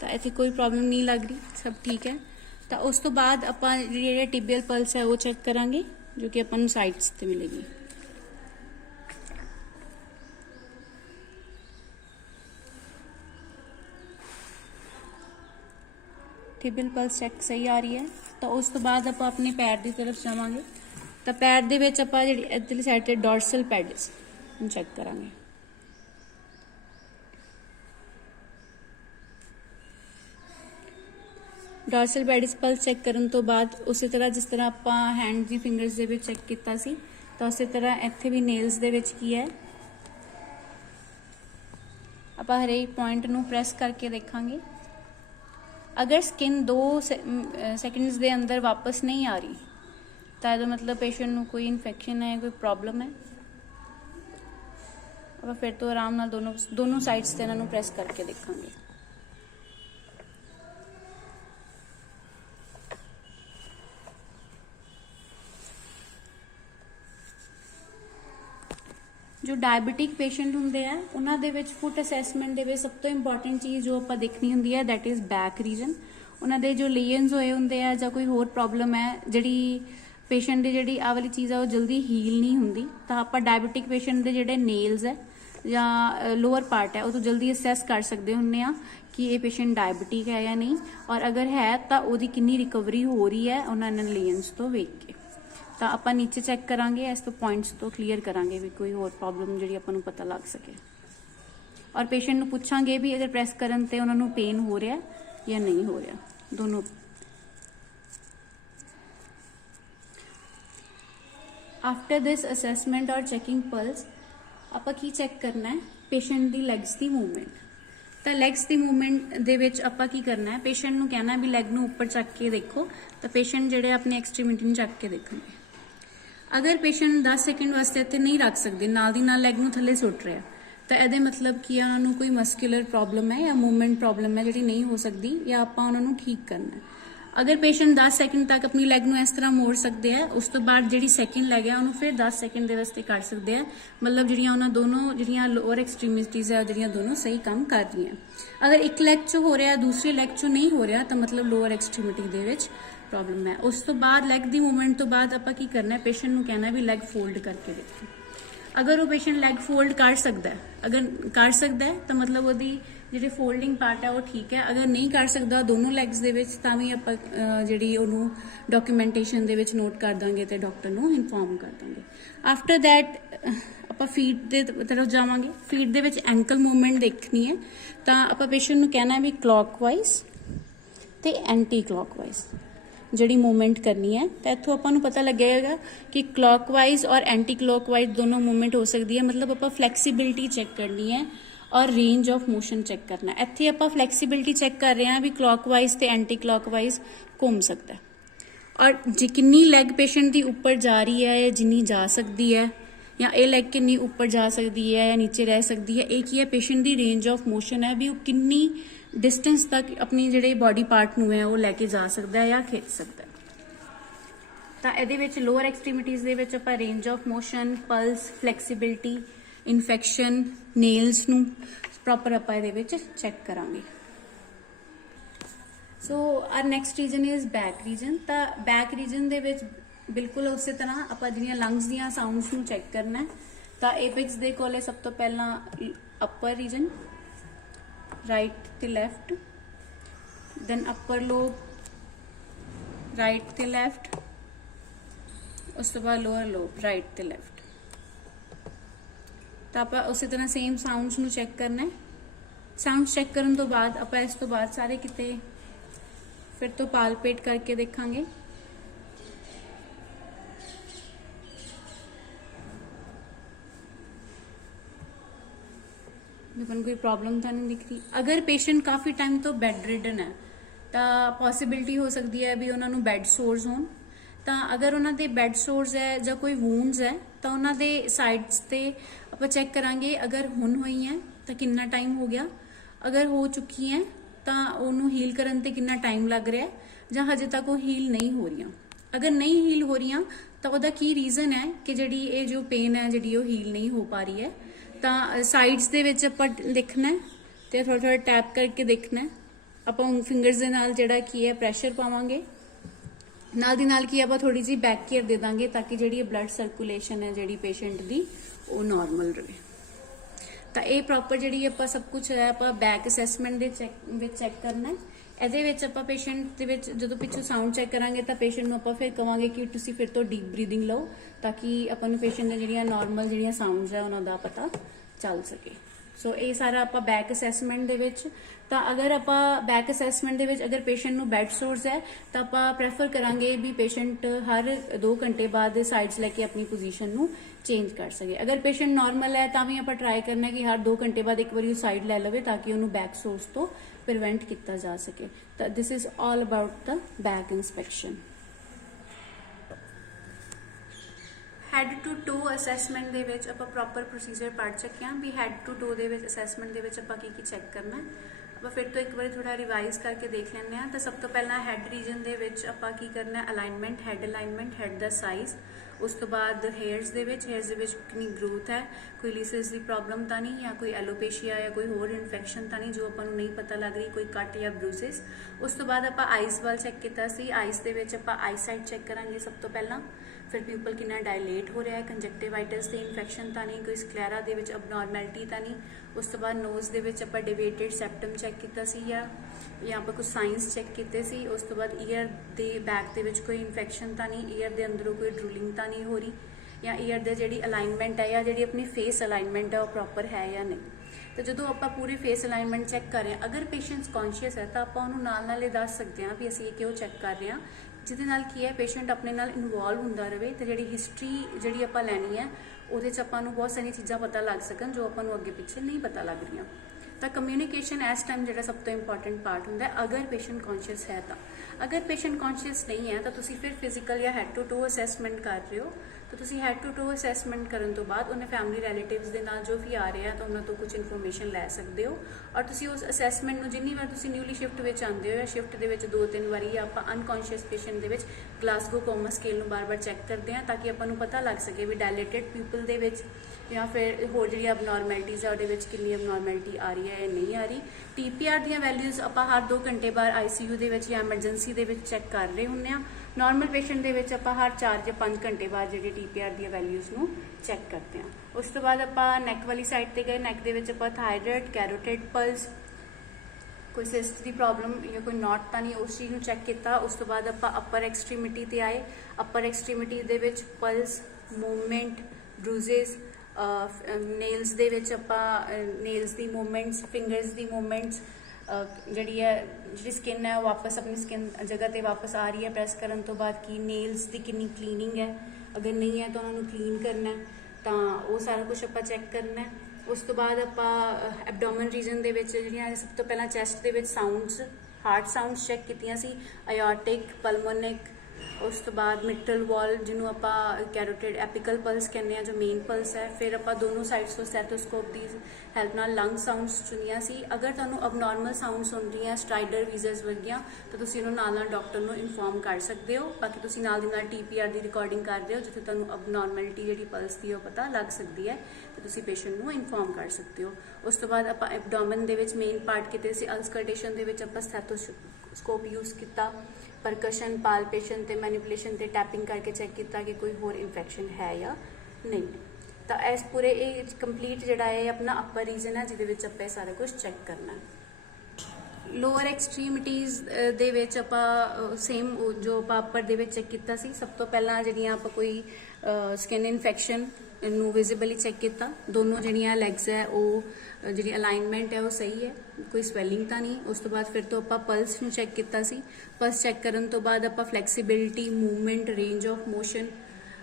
तो इतनी कोई प्रॉब्लम नहीं लग रही, सब ठीक है। तो उस तो बाद आपां जिहड़ी टिबियल पल्स है वो चेक करांगे जो कि आपां नूं साइड्स ते मिलेगी। टिबियल पल्स चेक सही आ रही है। तो उस तो बाद आपां अपने पैर की तरफ जावांगे। तो पैर दे विच आपां जिहड़ी इधरली साइड ते डॉर्सल पैडिस चेक करांगे। डॉर्सल पैडिस पल्स चेक करन तो बाद उसी तरह जिस तरह आपां हैंड दी फिंगर्स दे विच चेक कीता सी, तो उसी तरह इत्थे भी नेल्स दे विच की है आपां हरेक पॉइंट नूं प्रेस करके देखांगे। अगर स्किन 2 सेकंड्स दे अंदर वापस नहीं आ रही तो ਇਹਦਾ मतलब पेशेंट नूं कोई इन्फेक्शन है, कोई प्रॉब्लम है। अब फिर तो आराम नाल दोनों साइड्स ते इन्हां नूं प्रेस करके देखांगे। जो डायबिटिक पेशेंट होंगे हैं उन्हां दे विच फुट असैसमेंट दे विच सब तो इंपॉर्टेंट चीज़ जो आपां देखनी हुंदी है दैट इज़ बैक रीजन। उन्हां दे जो लेयन्स होए हुंदे आ जां कोई होर प्रॉब्लम है जिहड़ी पेशेंट दी जिहड़ी आ वाली चीज़ है वो जल्दी हील नहीं हुंदी, तो आपां डायबिटिक पेशेंट दे जिहड़े नेल्स है या लोअर पार्ट है वो तो जल्दी असैस कर सकते हुंदे आ कि ये पेशेंट डायबिटिक है या नहीं, और अगर है तो उहदी कितनी रिकवरी हो रही है उन्हां लेयन्स तो वेख के। तो आपां नीचे चैक करांगे, इस तो पॉइंट्स तो क्लीयर करांगे भी कोई होर प्रॉब्लम जिहड़ी आपां नूं पता लग सके। और पेशेंट नूं पुछांगे भी अगर प्रेस करन ते उन्हां नूं पेन हो रहा या नहीं हो रहा, दोनों। आफ्टर दिस असैसमेंट और चैकिंग पल्स आपां की चैक करना है पेशेंट दी लैग्स दी मूवमेंट। तो लैग्स दी मूवमेंट दे विच आपां की करना है पेशेंट नूं कहना भी लैग नूं उपर चक के देखो, तो पेशेंट जिहड़े अपनी एक्सट्रीमिटी नूं चक के देखेंगे। अगर पेशेंट 10 सेकंड वास्ते इत्थे नहीं रख सकते, नाल दी नाल लैग नूं थल्ले सुट रहा, तो ये मतलब कि उन्हां नूं कोई मस्कुलर प्रॉब्लम है या मूवमेंट प्रॉब्लम है जिहड़ी नहीं हो सकती, या आपां उन्हां नूं ठीक करना है। अगर पेशेंट 10 सेकंड तक अपनी लैग नूं इस तरह मोड़ सकते हैं, उस तो बाद जिहड़ी सैकेंड लैग है उन्होंने फिर 10 सेकंड दे वास्ते कर सकते हैं, मतलब जिहड़ियां उन्हां दोनों जिहड़ियां लोअर एक्सट्रीमिटीज़ है जिहड़ियां दोनों सही काम कर रही हैं। अगर एक लैग चो हो रहा दूसरी लैग चो नहीं हो रहा तो मतलब लोअर एक्सट्रीमिटी दे विच प्रॉब्लम है। उस तो बाद लैग दी मूवमेंट तो बाद आपां की करना है पेशेंट नूं कहना भी लैग फोल्ड करके देखो। अगर वो पेशेंट लैग फोल्ड कर सकता है, अगर कर सकता है तो मतलब वो जी फोल्डिंग पार्ट है वो ठीक है। अगर नहीं कर सकता दोनों लैग्स दे विच तां भी आपां जिहड़ी ओनू डॉक्यूमेंटेशन दे विच नोट कर देंगे तो डॉक्टर नूं इन्फॉर्म कर देंगे। आफ्टर दैट ਆਪਾਂ ਫੀਟ ਦੇ ਤਰਫ ਜਾਵਾਂਗੇ। ਫੀਟ ਦੇ ਵਿੱਚ ਐਂਕਲ ਮੂਵਮੈਂਟ ਦੇਖਣੀ ਹੈ ਤਾਂ ਆਪਾਂ ਪੇਸ਼ੈਂਟ ਨੂੰ ਕਹਿਣਾ ਵੀ ਕਲੌਕਵਾਈਜ਼ ਤੇ ਐਂਟੀ ਕਲੌਕਵਾਈਜ਼ ਜਿਹੜੀ ਮੂਵਮੈਂਟ ਕਰਨੀ ਹੈ। ਤਾਂ ਇੱਥੋਂ ਆਪਾਂ ਨੂੰ ਪਤਾ ਲੱਗੇਗਾ ਕਿ ਕਲੌਕਵਾਈਜ਼ ਔਰ ਐਂਟੀ ਕਲੌਕਵਾਈਜ਼ ਦੋਨੋਂ ਮੂਵਮੈਂਟ ਹੋ ਸਕਦੀ ਹੈ। ਮਤਲਬ ਆਪਾਂ ਫਲੈਕਸੀबिलिटी ਚੈੱਕ ਕਰਨੀ ਹੈ ਔਰ ਰੇਂਜ ਆਫ ਮੋਸ਼ਨ ਚੈੱਕ ਕਰਨਾ। ਇੱਥੇ ਆਪਾਂ ਫਲੈਕਸੀबिलिटी ਚੈੱਕ ਕਰ ਰਹੇ ਹਾਂ ਵੀ ਕਲੌਕਵਾਈਜ਼ ਤੇ ਐਂਟੀ ਕਲੌਕਵਾਈਜ਼ ਘੁੰਮ ਸਕਦਾ ਔਰ ਜੇ ਕਿੰਨੀ ਲੈਗ ਪੇਸ਼ੈਂਟ ਦੀ ਉੱਪਰ ਜਾ ਰਹੀ ਹੈ ਜਾਂ ਜਿੰਨੀ ਜਾ ਸਕਦੀ ਹੈ ਜਾਂ ਇਹ ਲੈਗ ਕਿੰਨੀ ਉੱਪਰ ਜਾ ਸਕਦੀ ਹੈ ਜਾਂ ਨੀਚੇ ਰਹਿ ਸਕਦੀ ਹੈ। ਇਹ ਕੀ ਹੈ, patient the range of motion ਹੈ ਵੀ ਉਹ ਕਿੰਨੀ ਡਿਸਟੈਂਸ ਤੱਕ ਆਪਣੀ ਜਿਹੜੇ ਬਾਡੀ ਪਾਰਟ ਨੂੰ ਹੈ ਉਹ ਲੈ ਕੇ ਜਾ ਸਕਦਾ ਹੈ ਜਾਂ ਖਿੱਚ ਸਕਦਾ ਹੈ। ਤਾਂ ਇਹਦੇ ਵਿੱਚ ਲੋਅਰ ਐਕਸਟ੍ਰੀਮਿਟੀਜ਼ ਦੇ ਵਿੱਚ ਆਪਾਂ range of motion, pulse, flexibility, infection, nails ਨੂੰ ਪ੍ਰੋਪਰ ਆਪਾਂ ਇਹਦੇ ਵਿੱਚ ਚੈੱਕ ਕਰਾਂਗੇ। So our next region is back region. ਤਾਂ ਬੈਕ ਰੀਜਨ ਦੇ ਵਿੱਚ ਬਿਲਕੁਲ ਉਸੇ ਤਰ੍ਹਾਂ ਆਪਾਂ ਜਿਹੜੀਆਂ ਲੰਗਸ ਦੀਆਂ ਸਾਊਂਡਸ ਨੂੰ ਚੈੱਕ ਕਰਨਾ ਹੈ। ਤਾਂ ਏਪੈਕਸ ਦੇ ਕੋਲੇ ਸਭ ਤੋਂ ਪਹਿਲਾਂ ਅਪਰ ਰੀਜਨ, ਰਾਈਟ ਤੇ ਲੈਫਟ, ਦੈਨ ਅਪਰ ਲੋਬ, ਰਾਈਟ ਤੇ ਲੈਫਟ, ਉਸ ਤੋਂ ਬਾਅਦ ਲੋਅਰ ਲੋਬ, ਰਾਈਟ ਤੇ ਲੈਫਟ। ਤਾਂ ਆਪਾਂ ਉਸੇ ਤਰ੍ਹਾਂ ਸੇਮ ਸਾਊਂਡਸ ਨੂੰ ਚੈੱਕ ਕਰਨਾ ਹੈ। ਸਾਊਂਡ ਚੈੱਕ ਕਰਨ ਤੋਂ ਬਾਅਦ ਆਪਾਂ ਇਸ ਤੋਂ ਬਾਅਦ ਸਾਰੇ ਕਿਤੇ ਫਿਰ ਤੋਂ ਪਾਲਪੇਟ ਕਰਕੇ ਦੇਖਾਂਗੇ। अपन कोई प्रॉब्लम तो नहीं दिख रही। अगर पेशेंट काफ़ी टाइम तो बैड रिडन है तो पॉसिबिलिटी हो सकती है भी उन्होंने बैड सोर्स होन। तो अगर उन्होंने बैड सोर्स है या कोई वूंड्स है तो उन्होंने साइड्स ते आप चैक करांगे। अगर हुन हुई हैं तो कितना टाइम हो गया, अगर हो चुकी हैं तो उन्होंने हील करन ते कितना टाइम लग रहा है, ਜਾਂ ਹਜੇ ਤੱਕ ਉਹ ਹੀਲ ਨਹੀਂ ਹੋ ਰਹੀਆਂ। ਅਗਰ ਨਹੀਂ ਹੀਲ ਹੋ ਰਹੀਆਂ ਤਾਂ ਉਹਦਾ ਕੀ ਰੀਜ਼ਨ ਹੈ ਕਿ ਜਿਹੜੀ ਇਹ ਜੋ ਪੇਨ ਹੈ ਜਿਹੜੀ ਉਹ ਹੀਲ ਨਹੀਂ ਹੋ ਪਾ ਰਹੀ ਹੈ। ਤਾਂ ਸਾਈਡਸ ਦੇ ਵਿੱਚ ਆਪਾਂ ਦੇਖਣਾ ਤੇ ਥੋੜਾ ਥੋੜਾ ਟੈਪ ਕਰਕੇ ਦੇਖਣਾ। ਆਪਾਂ ਫਿੰਗਰਸ ਦੇ ਨਾਲ ਜਿਹੜਾ ਕੀ ਹੈ ਪ੍ਰੈਸ਼ਰ ਪਾਵਾਂਗੇ, ਨਾਲ ਦੀ ਨਾਲ ਕੀ ਆਪਾਂ ਥੋੜੀ ਜਿਹੀ ਬੈਕ ਕੇਅਰ ਦੇ ਦਾਂਗੇ ਤਾਂ ਕਿ ਜਿਹੜੀ ਬਲੱਡ ਸਰਕੂਲੇਸ਼ਨ ਹੈ ਜਿਹੜੀ ਪੇਸ਼ੈਂਟ ਦੀ ਉਹ ਨਾਰਮਲ ਰਹੇ। ਤਾਂ ਇਹ ਪ੍ਰੋਪਰ ਜਿਹੜੀ ਆਪਾਂ ਸਭ ਕੁਝ ਹੈ ਆਪਾਂ ਬੈਕ ਅਸੈਸਮੈਂਟ ਦੇ ਵਿੱਚ ਚੈੱਕ ਕਰਨਾ ਹੈ। ਇਹਦੇ ਵਿੱਚ ਆਪਾਂ ਪੇਸ਼ੈਂਟ ਦੇ ਵਿੱਚ ਜਦੋਂ ਪਿੱਛੋਂ ਸਾਊਂਡ ਚੈੱਕ ਕਰਾਂਗੇ ਤਾਂ ਪੇਸ਼ੈਂਟ ਨੂੰ ਆਪਾਂ ਫਿਰ ਕਵਾਂਗੇ ਕਿ ਤੁਸੀਂ ਫਿਰ ਤੋਂ ਡੀਪ ਬਰੀਦਿੰਗ ਲਓ ਤਾਂ ਕਿ ਆਪਾਂ ਨੂੰ ਪੇਸ਼ੈਂਟ ਦੀਆਂ ਜਿਹੜੀਆਂ ਨਾਰਮਲ ਜਿਹੜੀਆਂ ਸਾਊਂਡਸ ਹੈ ਉਹਨਾਂ ਦਾ ਪਤਾ ਚੱਲ ਸਕੇ। ਸੋ ਇਹ ਸਾਰਾ ਆਪਾਂ ਬੈਕ ਅਸੈਸਮੈਂਟ ਦੇ ਵਿੱਚ। ਤਾਂ ਅਗਰ ਆਪਾਂ ਬੈਕ ਅਸੈਸਮੈਂਟ ਦੇ ਵਿੱਚ ਅਗਰ ਪੇਸ਼ੈਂਟ ਨੂੰ ਬੈਡ ਸੋਰਸ ਹੈ ਤਾਂ ਆਪਾਂ ਪ੍ਰੈਫਰ ਕਰਾਂਗੇ ਵੀ ਪੇਸ਼ੈਂਟ ਹਰ 2 ਘੰਟੇ ਬਾਅਦ ਸਾਈਡਸ ਲੈ ਕੇ ਆਪਣੀ ਪੋਜੀਸ਼ਨ ਨੂੰ ਚੇਂਜ ਕਰ ਸਕੇ। ਅਗਰ ਪੇਸ਼ੈਂਟ ਨਾਰਮਲ ਹੈ ਤਾਂ ਵੀ ਆਪਾਂ ਟਰਾਈ ਕਰਨਾ ਕਿ ਹਰ 2 ਘੰਟੇ ਬਾਅਦ ਇੱਕ ਵਾਰੀ ਉਹ ਸਾਈਡ ਲੈ ਲਵੇ ਤਾਂ ਕਿ ਉਹਨੂੰ ਬੈਕ ਸੋਰਸ ਤੋਂ ਪ੍ਰੀਵੈਂਟ ਕੀਤਾ ਜਾ ਸਕੇ। ਤਾਂ this is all about the back inspection. Head to toe assessment ਦੇ ਵਿੱਚ ਆਪਾਂ ਪ੍ਰੋਪਰ ਪ੍ਰੋਸੀਜਰ ਪੜ੍ਹ ਚੁੱਕੇ ਹਾਂ ਵੀ ਹੈਡ ਟੂ ਟੋ ਦੇ ਵਿੱਚ ਅਸੈਸਮੈਂਟ ਦੇ ਵਿੱਚ ਆਪਾਂ ਕੀ ਚੈੱਕ ਕਰਨਾ ਹੈ। ਆਪਾਂ ਫਿਰ ਤੋਂ ਇੱਕ ਵਾਰੀ ਥੋੜਾ ਰਿਵਾਈਜ਼ ਕਰਕੇ ਦੇਖ ਲੈਂਦੇ ਹਾਂ। ਤਾਂ ਸਭ ਤੋਂ ਪਹਿਲਾਂ ਹੈਡ ਰੀਜਨ ਦੇ ਵਿੱਚ ਆਪਾਂ ਕੀ ਕਰਨਾ ਹੈ, ਅਲਾਈਨਮੈਂਟ, ਹੈਡ ਦਾ ਸਾਈਜ਼। ਉਸ ਤੋਂ ਬਾਅਦ ਹੇਅਰਸ ਦੇ ਵਿੱਚ ਕਿੰਨੀ ਗਰੋਥ ਹੈ, ਕੋਈ ਲੀਸਿਸ ਦੀ ਪ੍ਰੋਬਲਮ ਤਾਂ ਨਹੀਂ ਜਾਂ ਕੋਈ ਐਲੋਪੇਸ਼ੀਆ ਜਾਂ ਕੋਈ ਹੋਰ ਇਨਫੈਕਸ਼ਨ ਤਾਂ ਨਹੀਂ ਜੋ ਆਪਾਂ ਨੂੰ ਨਹੀਂ ਪਤਾ ਲੱਗ ਰਹੀ, ਕੋਈ ਕੱਟ ਜਾਂ ਬਰੂਸਿਸ। ਉਸ ਤੋਂ ਬਾਅਦ ਆਪਾਂ ਆਈਜ਼ ਵੱਲ ਚੈੱਕ ਕੀਤਾ ਸੀ। ਆਈਜ਼ ਦੇ ਵਿੱਚ ਆਪਾਂ ਆਈਸਾਈਟ ਚੈੱਕ ਕਰਾਂਗੇ ਸਭ ਤੋਂ ਪਹਿਲਾਂ। ਫਿਰ ਪਿਊਪਲ ਕਿੰਨਾ ਡਾਇਲੇਟ ਹੋ ਰਿਹਾ ਹੈ, ਕੰਜਕਟਿਵਾਈਟਿਸ ਦੀ ਇਨਫੈਕਸ਼ਨ ਤਾਂ ਨਹੀਂ, ਕੋਈ ਸਕਲੈਰਾ ਦੇ ਵਿੱਚ ਅਬਨੋਰਮੈਲਿਟੀ ਤਾਂ ਨਹੀਂ। ਉਸ ਤੋਂ ਬਾਅਦ ਨੋਜ਼ ਦੇ ਵਿੱਚ ਆਪਾਂ ਡਿਵੇਟਡ ਸੈਪਟਮ ਚੈੱਕ ਕੀਤਾ ਸੀ ਜਾਂ ਆਪਾਂ ਕੁਝ ਸਾਈਨਸ ਚੈੱਕ ਕੀਤੇ ਸੀ। ਉਸ ਤੋਂ ਬਾਅਦ ਈਅਰ ਦੇ ਬੈਕ ਦੇ ਵਿੱਚ ਕੋਈ ਇਨਫੈਕਸ਼ਨ ਤਾਂ ਨਹੀਂ, ਈਅਰ ਦੇ ਅੰਦਰੋਂ ਕੋਈ ਡਰੂਲਿੰਗ ਤਾਂ ਨਹੀਂ ਹੋ ਰਹੀ, ਜਾਂ ਈਅਰ ਦੇ ਜਿਹੜੀ ਅਲਾਈਨਮੈਂਟ ਹੈ ਜਾਂ ਜਿਹੜੀ ਆਪਣੀ ਫੇਸ ਅਲਾਈਨਮੈਂਟ ਹੈ ਉਹ ਪ੍ਰੋਪਰ ਹੈ ਜਾਂ ਨਹੀਂ। ਤਾਂ ਜਦੋਂ ਆਪਾਂ ਪੂਰੀ ਫੇਸ ਅਲਾਈਨਮੈਂਟ ਚੈੱਕ ਕਰ ਰਹੇ ਹਾਂ, ਅਗਰ ਪੇਸ਼ੈਂਟਸ ਕੌਨਸ਼ੀਅਸ ਹੈ ਤਾਂ ਆਪਾਂ ਉਹਨੂੰ ਨਾਲ ਇਹ ਦੱਸ ਸਕਦੇ ਹਾਂ ਵੀ ਅਸੀਂ ਇਹ ਕਿਉਂ ਚੈੱਕ ਕਰ ਰਹੇ ਹਾਂ, ਜਿਹਦੇ ਨਾਲ ਕੀ ਹੈ ਪੇਸ਼ੈਂਟ ਆਪਣੇ ਨਾਲ ਇਨਵੋਲਵ ਹੁੰਦਾ ਰਹੇ ਤੇ ਜਿਹੜੀ ਹਿਸਟਰੀ ਜਿਹੜੀ ਆਪਾਂ ਲੈਣੀ ਹੈ ਉਹਦੇ 'ਚ ਆਪਾਂ ਨੂੰ ਬਹੁਤ ਸਾਰੀਆਂ ਚੀਜ਼ਾਂ ਪਤਾ ਲੱਗ ਸਕਣ ਜੋ ਆਪਾਂ ਨੂੰ ਅੱਗੇ ਪਿੱਛੇ ਨਹੀਂ ਪਤਾ ਲੱਗ ਰਹੀਆਂ। ਤਾਂ ਕਮਿਊਨੀਕੇਸ਼ਨ ਇਸ ਟਾਈਮ ਜਿਹੜਾ ਸਭ ਤੋਂ ਇੰਪੋਰਟੈਂਟ ਪਾਰਟ ਹੁੰਦਾ ਹੈ ਅਗਰ ਪੇਸ਼ੈਂਟ ਕੌਨਸ਼ੀਅਸ ਹੈ ਤਾਂ। ਅਗਰ ਪੇਸ਼ੈਂਟ ਕੌਨਸ਼ੀਅਸ ਨਹੀਂ ਹੈ ਤਾਂ ਤੁਸੀਂ ਫਿਰ ਫਿਜ਼ੀਕਲ ਜਾਂ ਹੈਡ ਟੂ ਟੋ ਅਸੈਸਮੈਂਟ ਕਰ ਰਹੇ ਹੋ। ਤਾਂ ਤੁਸੀਂ ਹੈਡ ਟੂ ਟੋ ਅਸੈਸਮੈਂਟ ਕਰਨ ਤੋਂ ਬਾਅਦ ਉਹਨੇ ਫੈਮਿਲੀ ਰਿਲੇਟਿਵਸ ਦੇ ਨਾਲ ਜੋ ਵੀ ਆ ਰਿਹਾ ਤਾਂ ਉਹਨਾਂ ਤੋਂ ਕੁਝ ਇਨਫੋਰਮੇਸ਼ਨ ਲੈ ਸਕਦੇ ਹੋ। ਔਰ ਤੁਸੀਂ ਉਸ ਅਸੈਸਮੈਂਟ ਨੂੰ ਜਿੰਨੀ ਵਾਰ ਤੁਸੀਂ ਨਿਊਲੀ ਸ਼ਿਫਟ ਵਿੱਚ ਆਉਂਦੇ ਹੋ ਜਾਂ ਸ਼ਿਫਟ ਦੇ ਵਿੱਚ 2-3 ਵਾਰੀ ਆਪਾਂ ਅਨਕੌਨਸ਼ੀਅਸ ਪੇਸ਼ੈਂਟ ਦੇ ਵਿੱਚ ਗਲਾਸਗੋ ਕੋਮਾ ਸਕੇਲ ਨੂੰ ਬਾਰ-ਬਾਰ ਚੈੱਕ ਕਰਦੇ ਹਾਂ ਤਾਂ ਕਿ ਆਪਾਂ ਨੂੰ ਪਤਾ ਲੱਗ ਸਕੇ ਵੀ ਡਾਇਲੇਟਡ ਪੀਪਲ ਦੇ ਵਿੱਚ ਜਾਂ ਫਿਰ ਹੋਰ ਜਿਹੜੀ ਅਬਨੋਰਮੈਲਿਟੀਜ਼ ਆ ਉਹਦੇ ਵਿੱਚ ਕਿੰਨੀ ਅਬਨੋਰਮੈਲਿਟੀ ਆ ਰਹੀ ਹੈ ਜਾਂ ਨਹੀਂ ਆ ਰਹੀ। TPR ਦੀਆਂ ਵੈਲਿਊਜ਼ ਆਪਾਂ ਹਰ 2 ਘੰਟੇ ਬਾਅਦ ICU ਦੇ ਵਿੱਚ ਜਾਂ ਐਮਰਜੈਂਸੀ ਦੇ ਵਿੱਚ ਚੈੱਕ ਕਰ ਰਹੇ ਹੁੰਦੇ ਹਾਂ। ਨਾਰਮਲ ਪੇਸ਼ੈਂਟ ਦੇ ਵਿੱਚ ਆਪਾਂ ਹਰ 4 ਜਾਂ 5 ਘੰਟੇ ਬਾਅਦ ਜਿਹੜੀ TPR ਦੀਆਂ ਵੈਲਿਊਜ਼ ਨੂੰ ਚੈੱਕ ਕਰਦੇ ਹਾਂ। ਉਸ ਤੋਂ ਬਾਅਦ ਆਪਾਂ ਨੈਕ ਵਾਲੀ ਸਾਈਡ ਤੇ ਗਏ। ਨੈਕ ਦੇ ਵਿੱਚ ਆਪਾਂ ਥਾਇਰਾਇਡ, ਕੈਰੋਟਿਡ ਪਲਸ, ਕੋਈ ਸਿਸਟ ਦੀ ਪ੍ਰੋਬਲਮ ਜਾਂ ਕੋਈ ਨੋਟ ਤਾਂ ਨਹੀਂ, ਉਸ ਚੀਜ਼ ਨੂੰ ਚੈੱਕ ਕੀਤਾ। ਉਸ ਤੋਂ ਬਾਅਦ ਆਪਾਂ ਅਪਰ ਐਕਸਟ੍ਰੀਮਿਟੀ ਤੇ ਆਏ। ਅਪਰ ਐਕਸਟ੍ਰੀਮਿਟੀ ਦੇ ਵਿੱਚ ਪਲਸ, ਮੂਵਮੈਂਟ, ਬਰੂਜ਼ਸ, ਨੇਲਸ ਦੇ ਵਿੱਚ ਆਪਾਂ ਨੇਲਸ ਦੀ ਮੂਵਮੈਂਟਸ, ਫਿੰਗਰਸ ਦੀ ਮੂਵਮੈਂਟਸ, ਜਿਹੜੀ ਸਕਿਨ ਹੈ ਉਹ ਵਾਪਸ ਆਪਣੀ ਸਕਿਨ ਜਗ੍ਹਾ ਤੇ ਵਾਪਸ ਆ ਰਹੀ ਹੈ ਪ੍ਰੈਸ ਕਰਨ ਤੋਂ ਬਾਅਦ, ਕਿ ਨੇਲਸ ਦੀ ਕਿੰਨੀ ਕਲੀਨਿੰਗ ਹੈ, ਅਗਰ ਨਹੀਂ ਹੈ ਤਾਂ ਉਹਨਾਂ ਨੂੰ ਕਲੀਨ ਕਰਨਾ ਹੈ, ਤਾਂ ਉਹ ਸਾਰਾ ਕੁਝ ਆਪਾਂ ਚੈੱਕ ਕਰਨਾ ਹੈ। ਉਸ ਤੋਂ ਬਾਅਦ ਆਪਾਂ ਐਬਡੋਮਨ ਰੀਜਨ ਦੇ ਵਿੱਚ ਜਿਹੜੀਆਂ ਸਭ ਤੋਂ ਪਹਿਲਾਂ ਚੈਸਟ ਦੇ ਵਿੱਚ ਸਾਊਂਡਸ, ਹਾਰਟ ਸਾਊਂਡਸ ਚੈੱਕ ਕੀਤੀਆਂ ਸੀ, ਆਇਓਟਿਕ, ਪਲਮੋਨਿਕ। ਉਸ ਤੋਂ ਬਾਅਦ ਮਿਟਲ ਵਾਲ, ਜਿਹਨੂੰ ਆਪਾਂ ਕੈਰੋਟਿਡ ਐਪੀਕਲ ਪਲਸ ਕਹਿੰਦੇ ਆ, ਜੋ ਮੇਨ ਪਲਸ ਹੈ। ਫਿਰ ਆਪਾਂ ਦੋਨੋਂ ਸਾਈਡਸ ਤੋਂ ਸਟੈਥੋਸਕੋਪ ਦੀ ਹੈਲਪ ਨਾਲ ਲੰਗ ਸਾਊਂਡਸ ਚੁਣੀਆਂ ਸੀ। ਅਗਰ ਤੁਹਾਨੂੰ ਅਬਨੋਰਮਲ ਸਾਊਂਡਸ ਸੁਣ ਰਹੀਆਂ, ਸਟਰਾਈਡਰ ਵੀਜ਼ਰਸ ਵਰਗੀਆਂ, ਤਾਂ ਤੁਸੀਂ ਇਹਨੂੰ ਨਾਲ ਡਾਕਟਰ ਨੂੰ ਇਨਫੋਰਮ ਕਰ ਸਕਦੇ ਹੋ। ਬਾਕੀ ਤੁਸੀਂ ਨਾਲ ਦੀ ਨਾਲ TPR ਦੀ ਰਿਕਾਰਡਿੰਗ ਕਰਦੇ ਹੋ, ਜਿੱਥੇ ਤੁਹਾਨੂੰ ਅਬਨੋਰਮੈਲਿਟੀ ਜਿਹੜੀ ਪਲਸ ਦੀ ਉਹ ਪਤਾ ਲੱਗ ਸਕਦੀ ਹੈ, ਤੇ ਤੁਸੀਂ ਪੇਸ਼ੈਂਟ ਨੂੰ ਇਨਫੋਰਮ ਕਰ ਸਕਦੇ ਹੋ। ਉਸ ਤੋਂ ਬਾਅਦ ਆਪਾਂ ਐਬਡੋਮਨ ਦੇ ਵਿੱਚ ਮੇਨ ਪਾਰਟ ਕੀਤੇ ਸੀ, ਅਲਸਕਲਟੇਸ਼ਨ ਦੇ ਵਿੱਚ ਆਪਾਂ ਸਟੈਥੋਸਕੋਪ ਯੂਜ਼ ਕੀਤਾ, परकशन, पालपेशन ਤੇ मैनिपुलेशन ਤੇ टैपिंग करके चेक किया कि कोई होर इन्फेक्शन है या नहीं। तो इस पूरे कंप्लीट जिहड़ा है अपना अपर रीजन है जिहदे विच आपां सारा कुछ चेक करना है। लोअर एक्सट्रीमिटीज़ ਦੇ ਵਿੱਚ ਆਪਾਂ ਸੇਮ ਜੋ ਆਪਾਂ ਅਪਰ ਦੇ ਵਿੱਚ ਚੈੱਕ ਕੀਤਾ ਸੀ, ਸਭ ਤੋਂ ਪਹਿਲਾਂ ਜਿਹੜੀਆਂ ਆਪਾਂ ਕੋਈ ਸਕਿਨ ਇਨਫੈਕਸ਼ਨ ਨੂੰ ਵਿਜ਼ੀਬਲੀ ਚੈੱਕ ਕੀਤਾ। ਦੋਨੋਂ ਜਿਹੜੀਆਂ ਲੈਗਸ ਹੈ ਉਹ ਜਿਹੜੀ ਅਲਾਈਨਮੈਂਟ ਹੈ ਉਹ ਸਹੀ ਹੈ, ਕੋਈ ਸਵੈਲਿੰਗ ਤਾਂ ਨਹੀਂ। ਉਸ ਤੋਂ ਬਾਅਦ ਫਿਰ ਤੋਂ ਆਪਾਂ ਪਲਸ ਨੂੰ ਚੈੱਕ ਕੀਤਾ ਸੀ। ਪਲਸ ਚੈੱਕ ਕਰਨ ਤੋਂ ਬਾਅਦ ਆਪਾਂ flexibility, movement, range of motion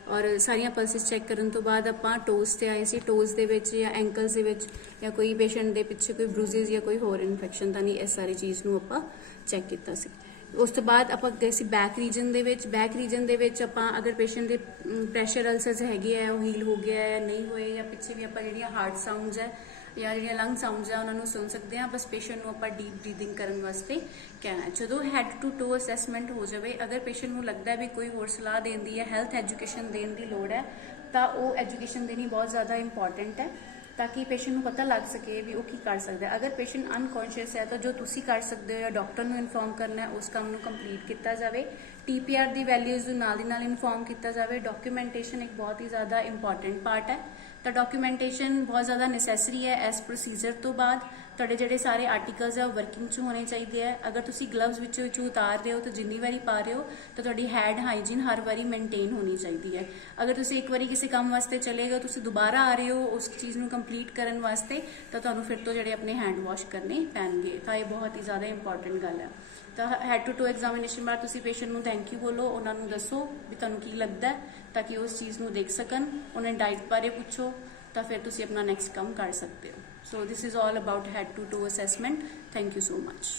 ਔਰ ਸਾਰੀਆਂ ਪਲਸਿਸ ਚੈੱਕ ਕਰਨ ਤੋਂ ਬਾਅਦ ਆਪਾਂ ਟੋਜ਼ ਤੇ ਆਏ ਸੀ। ਟੋਜ਼ ਦੇ ਵਿੱਚ ਜਾਂ ਐਂਕਲਸ ਦੇ ਵਿੱਚ ਜਾਂ ਕੋਈ ਪੇਸ਼ੈਂਟ ਦੇ ਪਿੱਛੇ ਕੋਈ ਬਰੂਜ਼ਿਸ ਜਾਂ ਕੋਈ ਹੋਰ ਇਨਫੈਕਸ਼ਨ ਤਾਂ ਨਹੀਂ, ਇਸ ਸਾਰੀ ਚੀਜ਼ ਨੂੰ ਆਪਾਂ ਚੈੱਕ ਕੀਤਾ ਸੀ। ਉਸ ਤੋਂ ਬਾਅਦ ਆਪਾਂ ਗਏ ਸੀ ਬੈਕ ਰੀਜਨ ਦੇ ਵਿੱਚ। ਬੈਕ ਰੀਜਨ ਦੇ ਵਿੱਚ ਆਪਾਂ ਅਗਰ ਪੇਸ਼ੈਂਟ ਦੇ ਪ੍ਰੈਸ਼ਰ ਅਲਸਰਸ ਹੈਗੇ ਆ, ਉਹ ਹੀਲ ਹੋ ਗਿਆ ਹੈ ਨਹੀਂ ਹੋਏ, ਜਾਂ ਪਿੱਛੇ ਵੀ ਆਪਾਂ ਜਿਹੜੀਆਂ ਹਾਰਟ ਸਾਊਂਡਸ ਹੈ ਜਾਂ ਜਿਹੜੀਆਂ ਲੰਗ ਸਾਊਂਡਸ ਆ ਉਹਨਾਂ ਨੂੰ ਸੁਣ ਸਕਦੇ ਹਾਂ। ਬਸ ਪੇਸ਼ੈਂਟ ਨੂੰ ਆਪਾਂ ਡੀਪ ਬਰੀਥਿੰਗ ਕਰਨ ਵਾਸਤੇ ਕਹਿਣਾ। ਜਦੋਂ ਹੈਡ ਟੂ ਟੋ ਅਸੈਸਮੈਂਟ ਹੋ ਜਾਵੇ, ਅਗਰ ਪੇਸ਼ੈਂਟ ਨੂੰ ਲੱਗਦਾ ਵੀ ਕੋਈ ਹੋਰ ਸਲਾਹ ਦੇਣ ਦੀ ਹੈ, ਹੈਲਥ ਐਜੂਕੇਸ਼ਨ ਦੇਣ ਦੀ ਲੋੜ ਹੈ, ਤਾਂ ਉਹ ਐਜੂਕੇਸ਼ਨ ਦੇਣੀ ਬਹੁਤ ਜ਼ਿਆਦਾ ਇੰਪੋਰਟੈਂਟ ਹੈ, ਤਾਂ ਕਿ ਪੇਸ਼ੈਂਟ ਨੂੰ ਪਤਾ ਲੱਗ ਸਕੇ ਵੀ ਉਹ ਕੀ ਕਰ ਸਕਦਾ ਹੈ। ਅਗਰ ਪੇਸ਼ੈਂਟ ਅਨਕੌਂਸ਼ੀਅਸ ਹੈ ਤਾਂ ਜੋ ਤੁਸੀਂ ਕਰ ਸਕਦੇ ਹੋ ਜਾਂ ਡਾਕਟਰ ਨੂੰ ਇਨਫੋਰਮ ਕਰਨਾ ਹੈ, ਉਸ ਕੰਮ ਨੂੰ ਕੰਪਲੀਟ ਕੀਤਾ ਜਾਵੇ। TPR ਦੀ ਵੈਲਿਊਜ਼ ਨੂੰ ਨਾਲ ਦੀ ਨਾਲ ਇਨਫੋਰਮ ਕੀਤਾ ਜਾਵੇ। ਡਾਕੂਮੈਂਟੇਸ਼ਨ ਇੱਕ ਬਹੁਤ ਹੀ ਜ਼ਿਆਦਾ ਇੰਪੋਰਟੈਂਟ ਪਾਰਟ ਹੈ, ਤਾਂ ਡਾਕੂਮੈਂਟੇਸ਼ਨ ਬਹੁਤ ਜ਼ਿਆਦਾ ਨੈਸੈਸਰੀ ਹੈ। ਇਸ ਪ੍ਰੋਸੀਜਰ ਤੋਂ ਬਾਅਦ ਤੁਹਾਡੇ ਜਿਹੜੇ ਸਾਰੇ ਆਰਟੀਕਲਸ ਹੈ ਉਹ ਵਰਕਿੰਗ 'ਚ ਹੋਣੇ ਚਾਹੀਦੇ ਹੈ। ਅਗਰ ਤੁਸੀਂ ਗਲਵਜ਼ ਵਿੱਚੋਂ ਉਤਾਰ ਰਹੇ ਹੋ ਤਾਂ ਜਿੰਨੀ ਵਾਰੀ ਪਾ ਰਹੇ ਹੋ ਤਾਂ ਤੁਹਾਡੀ ਹੈਂਡ ਹਾਈਜੀਨ ਹਰ ਵਾਰੀ ਮੇਨਟੇਨ ਹੋਣੀ ਚਾਹੀਦੀ ਹੈ। ਅਗਰ ਤੁਸੀਂ ਇੱਕ ਵਾਰੀ ਕਿਸੇ ਕੰਮ ਵਾਸਤੇ ਚਲੇ ਗਏ, ਤੁਸੀਂ ਦੁਬਾਰਾ ਆ ਰਹੇ ਹੋ ਉਸ ਚੀਜ਼ ਨੂੰ ਕੰਪਲੀਟ ਕਰਨ ਵਾਸਤੇ, ਤਾਂ ਤੁਹਾਨੂੰ ਫਿਰ ਤੋਂ ਜਿਹੜੇ ਆਪਣੇ ਹੈਂਡ ਵਾਸ਼ ਕਰਨੇ ਪੈਣਗੇ। ਤਾਂ ਇਹ ਬਹੁਤ ਹੀ ਜ਼ਿਆਦਾ ਇੰਪੋਰਟੈਂਟ ਗੱਲ ਹੈ। ਤਾਂ ਹੈਡ ਟੂ ਟੋ ਐਗਜ਼ਾਮੀਨੇਸ਼ਨ ਬਾਅਦ ਤੁਸੀਂ ਪੇਸ਼ੈਂਟ ਨੂੰ ਥੈਂਕ ਯੂ ਬੋਲੋ, ਉਹਨਾਂ ਨੂੰ ਦੱਸੋ ਵੀ ਤੁਹਾਨੂੰ ਕੀ ਲੱਗਦਾ ਹੈ, ਤਾਂ ਕਿ ਉਸ ਚੀਜ਼ ਨੂੰ ਦੇਖ ਸਕਣ। ਉਹਨਾਂ ਡਾਈਟ ਬਾਰੇ ਪੁੱਛੋ, ਤਾਂ ਫਿਰ ਤੁਸੀਂ ਆਪਣਾ ਨੈਕਸਟ ਕੰਮ ਕਰ ਸਕਦੇ ਹੋ। So this is all about head to toe assessment. Thank you so much.